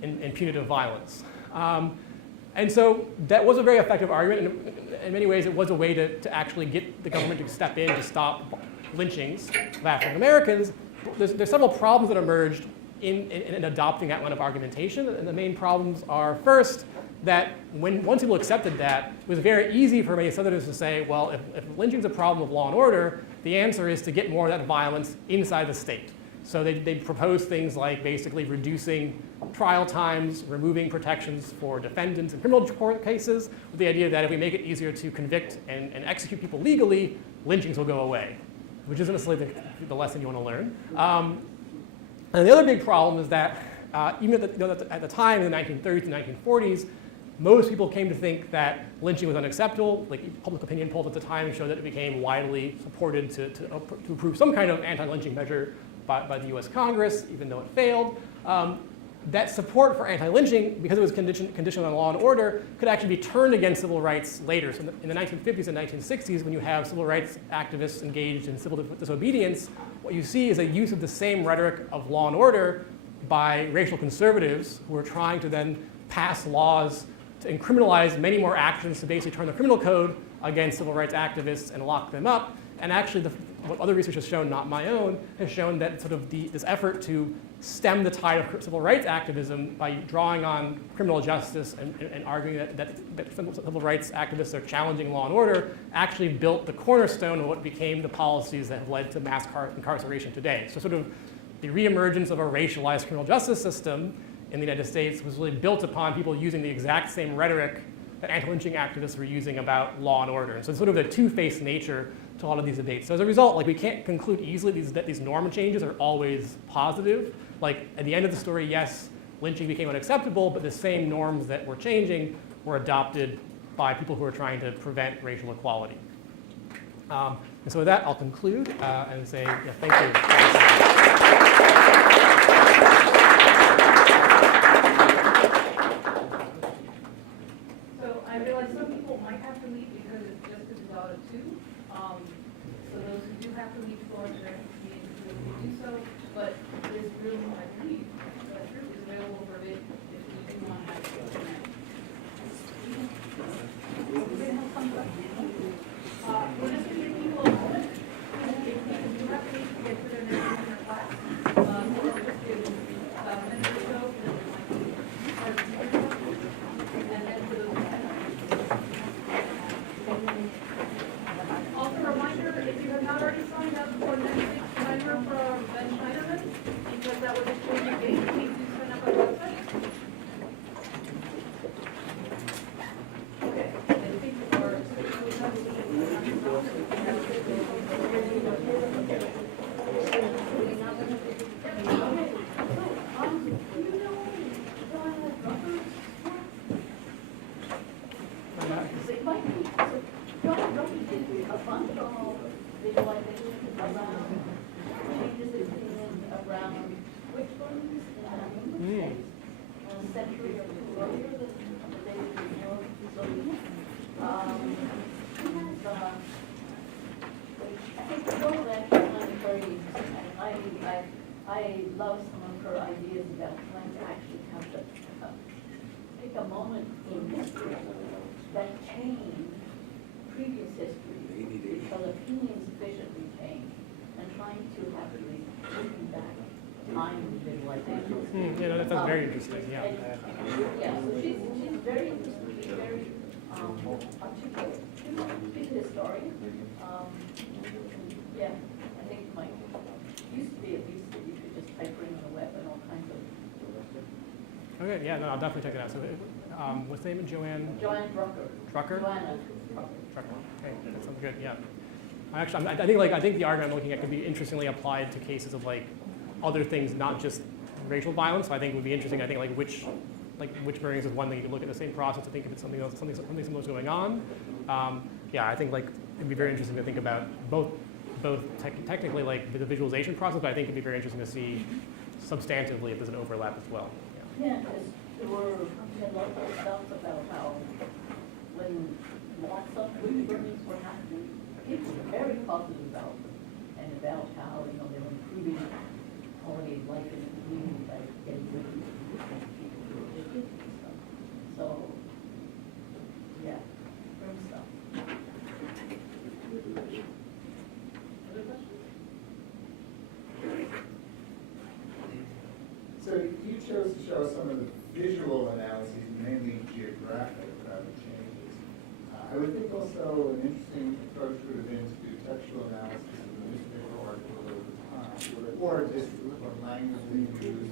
in punitive violence. And so that was a very effective argument, and in many ways it was a way to actually get the government to step in to stop lynchings of African Americans. There's several problems that emerged in adopting that line of argumentation, and the main problems are, first, that once people accepted that, it was very easy for many Southerners to say, well, if lynching is a problem of law and order, the answer is to get more of that violence inside the state. So they proposed things like basically reducing trial times, removing protections for defendants in criminal court cases, with the idea that if we make it easier to convict and execute people legally, lynchings will go away, which isn't necessarily the lesson you want to learn. And the other big problem is that even at the time in the 1930s and 1940s, most people came to think that lynching was unacceptable. Like public opinion polls at the time showed that it became widely supported to approve some kind of anti-lynching measure by the US Congress, even though it failed. That support for anti-lynching, because it was conditioned on law and order, could actually be turned against civil rights later. So in the 1950s and 1960s, when you have civil rights activists engaged in civil disobedience, what you see is a use of the same rhetoric of law and order by racial conservatives who are trying to then pass laws to criminalize many more actions to basically turn the criminal code against civil rights activists and lock them up. And actually, what other research has shown, not my own, has shown that sort of this effort to stem the tide of civil rights activism by drawing on criminal justice and arguing that civil rights activists are challenging law and order actually built the cornerstone of what became the policies that have led to mass incarceration today. So sort of the reemergence of a racialized criminal justice system in the United States was really built upon people using the exact same rhetoric that anti-lynching activists were using about law and order. And so it's sort of a two-faced nature to a lot of these debates. So as a result, like we can't conclude easily that these norm changes are always positive. Like at the end of the story, yes, lynching became unacceptable, but the same norms that were changing were adopted by people who are trying to prevent racial equality. And so with that, I'll conclude and say thank you. So I realize some people might have to leave because it's just about a 2. So those who do have to leave for the meeting will do so. But this room, I believe, that room is available for bid if you do want to have it. We're just going to give people a moment. If you have to leave to get to their next dinner class, we'll just give about a minute or so. And then for those also a reminder, if you have not already signed up for next week's timer for Ben Schneiderman, because that was a changing date, please do sign up on the website. Okay, I think we're It might be, so John Drummond did a bunch of visualizations around changes in opinion around which ones in the States a century or 2 earlier than the days of disobedience. I think the role actually kind of very interesting. I love some of her ideas about trying to actually have to take a moment in history that changed previous history because opinions sufficiently changed and trying to actually looking back time visualizations. Yeah, no, that sounds very interesting. Yeah. Yeah, so she's very interesting. She's very articulate. She's a historian. Yeah, I think like used to be at least that you could just type her in on the web and all kinds of. Okay, yeah, no, I'll definitely check it out. So, what's the name of Joanne? Joanne Drucker. Drucker? Joanna Drucker. Okay, that sounds good. Yeah. Actually, I think the argument I'm looking at could be interestingly applied to cases of like other things, not just racial violence. So I think it would be interesting. I think like which burnings is one thing you could look at the same process to think if it's something else, something similar is going on. Yeah, I think like it'd be very interesting to think about both technically like the visualization process, but I think it'd be very interesting to see substantively if there's an overlap as well. Yeah, because there were a lot of stuff about how when lots of wind burnings were happening, people were very positive about them and about how, they were improving quality of life in the community by getting rid of people who were addicted and stuff. So, yeah, grim stuff. Other questions? So you chose to show some of the visual analyses, mainly geographic changes. I would think also an interesting approach would have been to do textual analysis of the newspaper article over time, or just what language they use,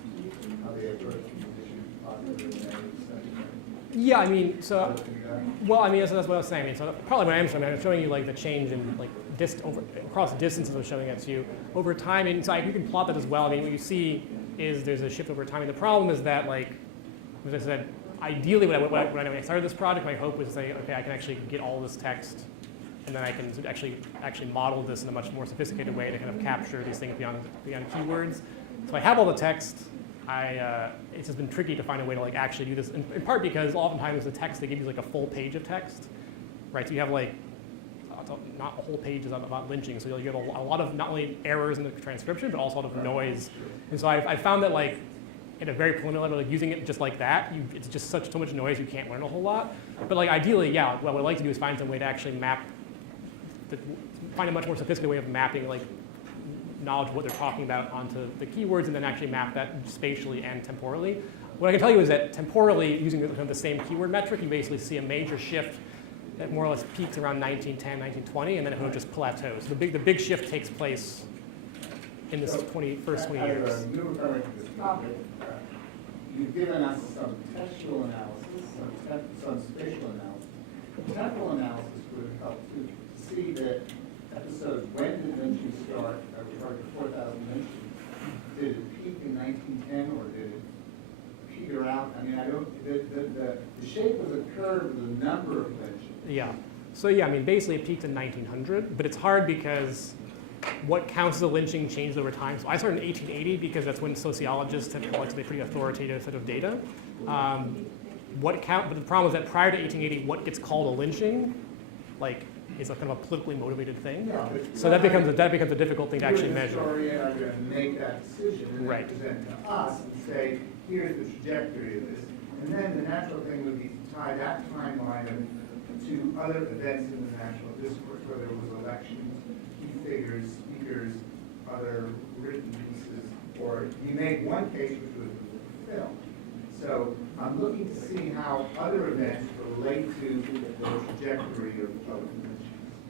how they approach the position, popular sentiment. Yeah, I mean, so, well, I mean, so that's what I was saying. I mean, so probably what I'm showing you like the change in like across distances. I'm showing that to you over time, and so you can plot that as well. I mean, what you see is there's a shift over time, and the problem is that, like, as I said, ideally when I started this project, my hope was to say, okay, I can actually get all this text and then I can actually model this in a much more sophisticated way to kind of capture these things beyond keywords. So I have all the text. It's just been tricky to find a way to like actually do this, in part because oftentimes the text, they give you like a full page of text, right? So you have like, not a whole page is about lynching, so you have a lot of not only errors in the transcription, but also a lot of noise. And so I found that like, at a very preliminary level, like using it just like that, it's just so much noise you can't learn a whole lot. But like ideally, yeah, what I'd like to do is find some way to actually find a much more sophisticated way of mapping like knowledge of what they're talking about onto the keywords, and then actually map that spatially and temporally. What I can tell you is that temporally, using the same keyword metric, you basically see a major shift that more or less peaks around 1910, 1920, and then it will just plateau. So the big shift takes place in the first 20 years. As we were coming to this topic, you've given us some textual analysis, some spatial analysis. Temporal analysis would help to see that episode, when did lynching start? We started 4,000 lynchings. Did it peak in 1910, or did it peter out? I mean, the shape of the curve of the number of lynchings. Yeah. So yeah, I mean, basically it peaked in 1900, but it's hard because what counts as a lynching changed over time. So I started in 1880 because that's when sociologists had collected a pretty authoritative set of data. But the problem is that prior to 1880, what gets called a lynching, like, is a kind of a politically motivated thing. Yeah, so that becomes a difficult thing to actually measure. You're going to make that decision and right. then present to us and say, here's the trajectory of this. And then the natural thing would be to tie that timeline to other events in the national discourse, whether it was elections, key figures, speakers, other written pieces, or you made one case which was the film. So I'm looking to see how other events relate to the trajectory of lynchings.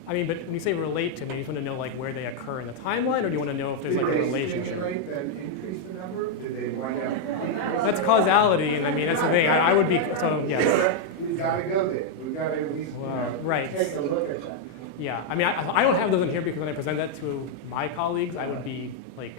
I mean, but when you say relate to me, you just want to know like where they occur in the timeline, or do you want to know if there's like a relationship? Did they stimulate and increase the number? Did they wind up? That's causality, and I mean that's the thing. I would be so yes. We've got to go there. We've got to at least right. take a look at that. Yeah, I mean I don't have those in here because when I present that to my colleagues, I would be like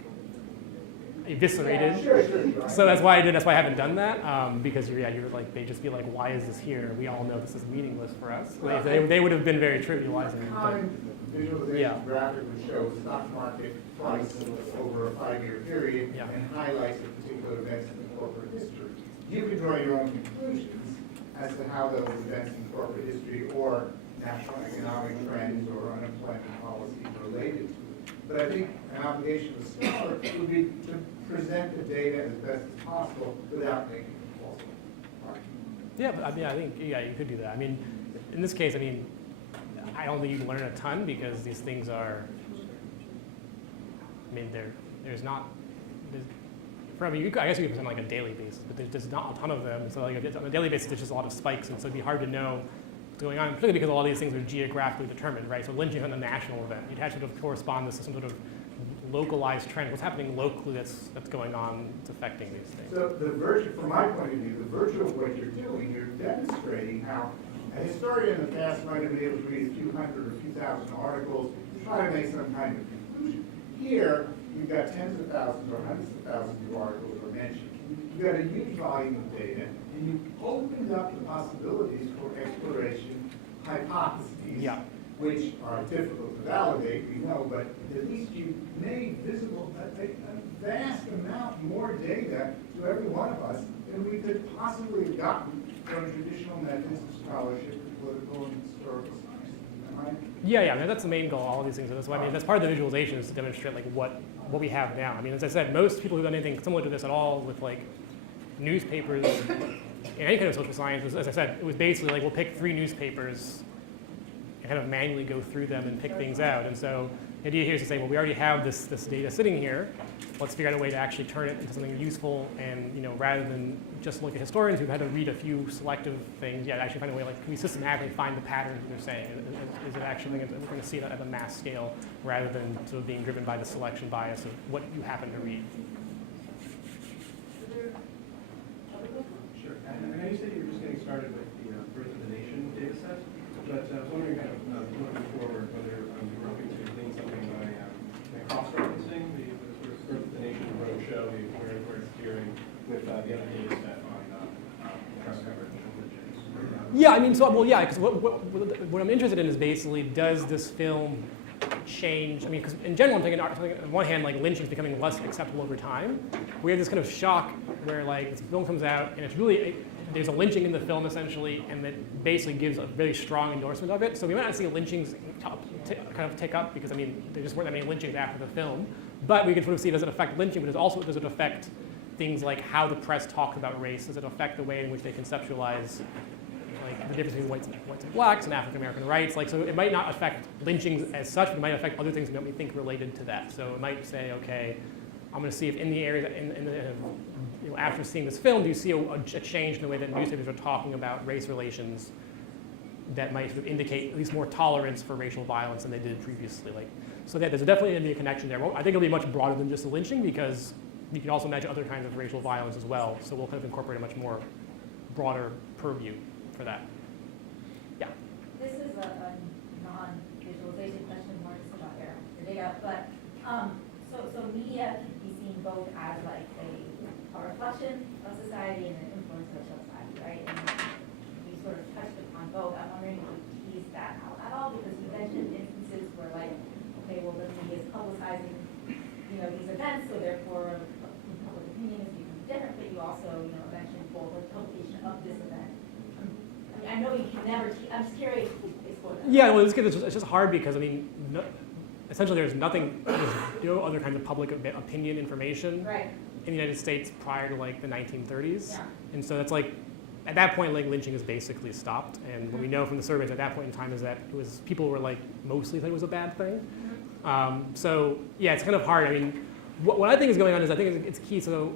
eviscerated. Sure. So that's why I haven't done that because you're like they just be like, why is this here? We all know this is meaningless for us. They would have been very trivializing. Common visualization graphic would show stock market price over a 5-year period and highlights the particular events in the corporate history. You can draw your own conclusions as to how those events in corporate history or national economic trends or unemployment policies related to it. But I think an obligation of the scholar would be to present the data as best as possible without making a false argument. Yeah, but I mean, I think you could do that. I mean, in this case, I mean, I don't think you can learn a ton because these things are. I mean, there's not. I mean, I guess you could present like a daily basis, but there's just not a ton of them. So like on a daily basis, there's just a lot of spikes, and so it'd be hard to know what's going on, particularly because a lot of these things are geographically determined, right? So lynching is a national event. You'd have to sort of correspond to some sort of localized trend. What's happening locally that's going on that's affecting these things. So the virtue, from my point of view, the virtue of what you're doing, you're demonstrating how a historian in the past might have been able to read a few hundred or a few thousand articles to try to make some kind of conclusion. Here, you've got tens of thousands or hundreds of thousands of articles are mentioned. You've got a huge volume of data, and you've opened up the possibilities for exploration, hypotheses, which are difficult to validate, we know, but at least you've made visible a vast amount more data to every one of us than we could possibly have gotten from traditional methods of scholarship, political and historical science. Yeah, I mean, that's the main goal of all of these things. That's why, I mean, that's part of the visualization is to demonstrate like what we have now. I mean, as I said, most people who've done anything similar to this at all with like newspapers in any kind of social science, as I said, it was basically like we'll pick 3 newspapers and kind of manually go through them and pick things out. And so the idea here is to say, well, we already have this data sitting here. Let's figure out a way to actually turn it into something useful. And rather than just look at historians who've had to read a few selective things, actually find a way like can we systematically find the patterns that they're saying? Is it actually we're going to see that at a mass scale rather than sort of being driven by the selection bias of what you happen to read? Sure. And I know you said you were just getting started with the Birth of the Nation data set, but I was wondering kind of looking forward whether you were hoping to glean something by cross-referencing the sort of Birth of the Nation roadshow, where it's steering with the other data set on press coverage and lynchings. Yeah, I mean, so, well, yeah, because what I'm interested in is basically, does this film change? I mean, because in general, I'm thinking on one hand, like lynching is becoming less acceptable over time. We have this kind of shock where like this film comes out and it's really, there's a lynching in the film essentially, and that basically gives a very strong endorsement of it. So we might not see lynchings kind of tick up because I mean, there just weren't that many lynchings after the film. But we can sort of see, does it affect lynching, but does it affect things like how the press talks about race? Does it affect the way in which they conceptualize like the difference between whites and blacks and African American rights? Like, so it might not affect lynchings as such, but it might affect other things that we think related to that. So it might say, okay, I'm going to see if in the area, after seeing this film, do you see a change in the way that newspapers are talking about race relations that might sort of indicate at least more tolerance for racial violence than they did previously? Like, so there's definitely going to be a connection there. I think it'll be much broader than just the lynching because you can also imagine other kinds of racial violence as well. So we'll kind of incorporate a much more broader purview for that. Yeah. This is a non-visualization question, more just about your data, but so media can be seen both as like a reflection of society and an influence of society, right? And we sort of touched upon both. I'm wondering if you tease that out at all, because you mentioned instances where like, okay, well the media is publicizing, these events, so therefore public opinion is becoming different, but you also, mentioned both the publication of this event. I know you can never, I'm just curious if you explore that. Yeah, well, it's just hard because, I mean, essentially there's no other kinds of public opinion information Right. in the United States prior to like the 1930s. Yeah. And so that's like, at that point, like lynching is basically stopped. And what we know from the surveys at that point in time is that people were like, mostly thought it was a bad thing. So yeah, it's kind of hard. I mean, what I think is going on is I think it's key. So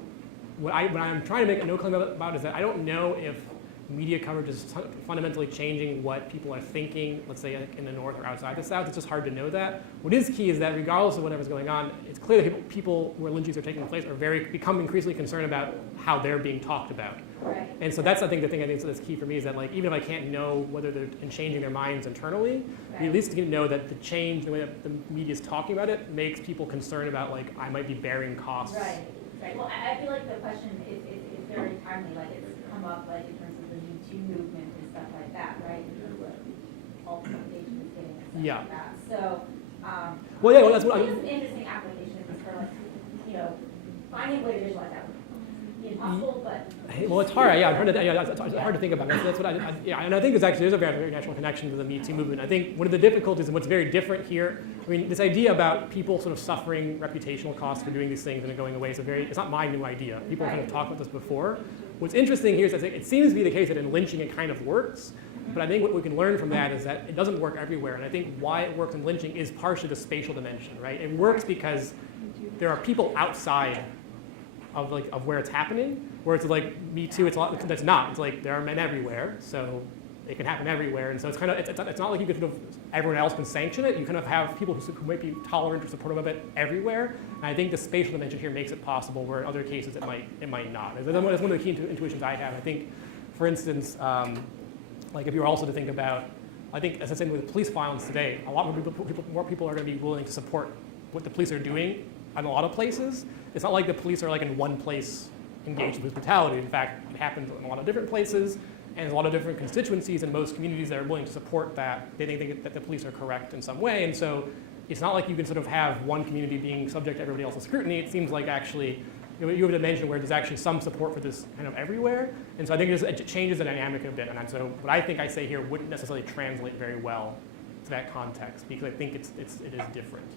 what I'm trying to make no claim about is that I don't know if media coverage is fundamentally changing what people are thinking, let's say in the North or outside the South. It's just hard to know that. What is key is that regardless of whatever's going on, it's clear that people where lynchings are taking place are become increasingly concerned about how they're being talked about. Right. And so that's I think that's key for me is that like even if I can't know whether they're changing their minds internally, we at least can know that the change, the way that the media is talking about it, makes people concerned about like I might be bearing costs. Right. Right. Well, I feel like the question is very timely. Like it's come up like in terms of the Me Too movement and stuff like that, right? In terms of all the publication is getting and stuff like that. So, well, yeah, well, that's what I think it's an interesting application for like, finding a way to visualize that. Impossible, but well, it's hard. Yeah, it's hard to think about. That's what and I think there's a very natural connection to the Me Too movement. I think one of the difficulties and what's very different here, I mean, this idea about people sort of suffering reputational costs for doing these things and it going away it's not my new idea. People have kind of talked about this before. What's interesting here is that it seems to be the case that in lynching it kind of works, but I think what we can learn from that is that it doesn't work everywhere. And I think why it works in lynching is partially the spatial dimension, right? It works because there are people outside of where it's happening, where it's like Me Too, that's not. It's like there are men everywhere, so it can happen everywhere, and so it's kind of it's not like you could sort of everyone else can sanction it. You kind of have people who might be tolerant or supportive of it everywhere. And I think the spatial dimension here makes it possible, where in other cases it might not. That's one of the key intuitions I have. I think, for instance, like if you were also to think about, I think as I said with police violence today, a lot more people are going to be willing to support what the police are doing in a lot of places. It's not like the police are like in one place engaged in police brutality. In fact, it happens in a lot of different places, and there's a lot of different constituencies in most communities that are willing to support that. They think that the police are correct in some way, and so it's not like you can sort of have one community being subject to everybody else's scrutiny. It seems like actually you have a dimension where there's actually some support for this kind of everywhere, and so I think it changes the dynamic a bit. And so what I think I say here wouldn't necessarily translate very well to that context because I think it is different.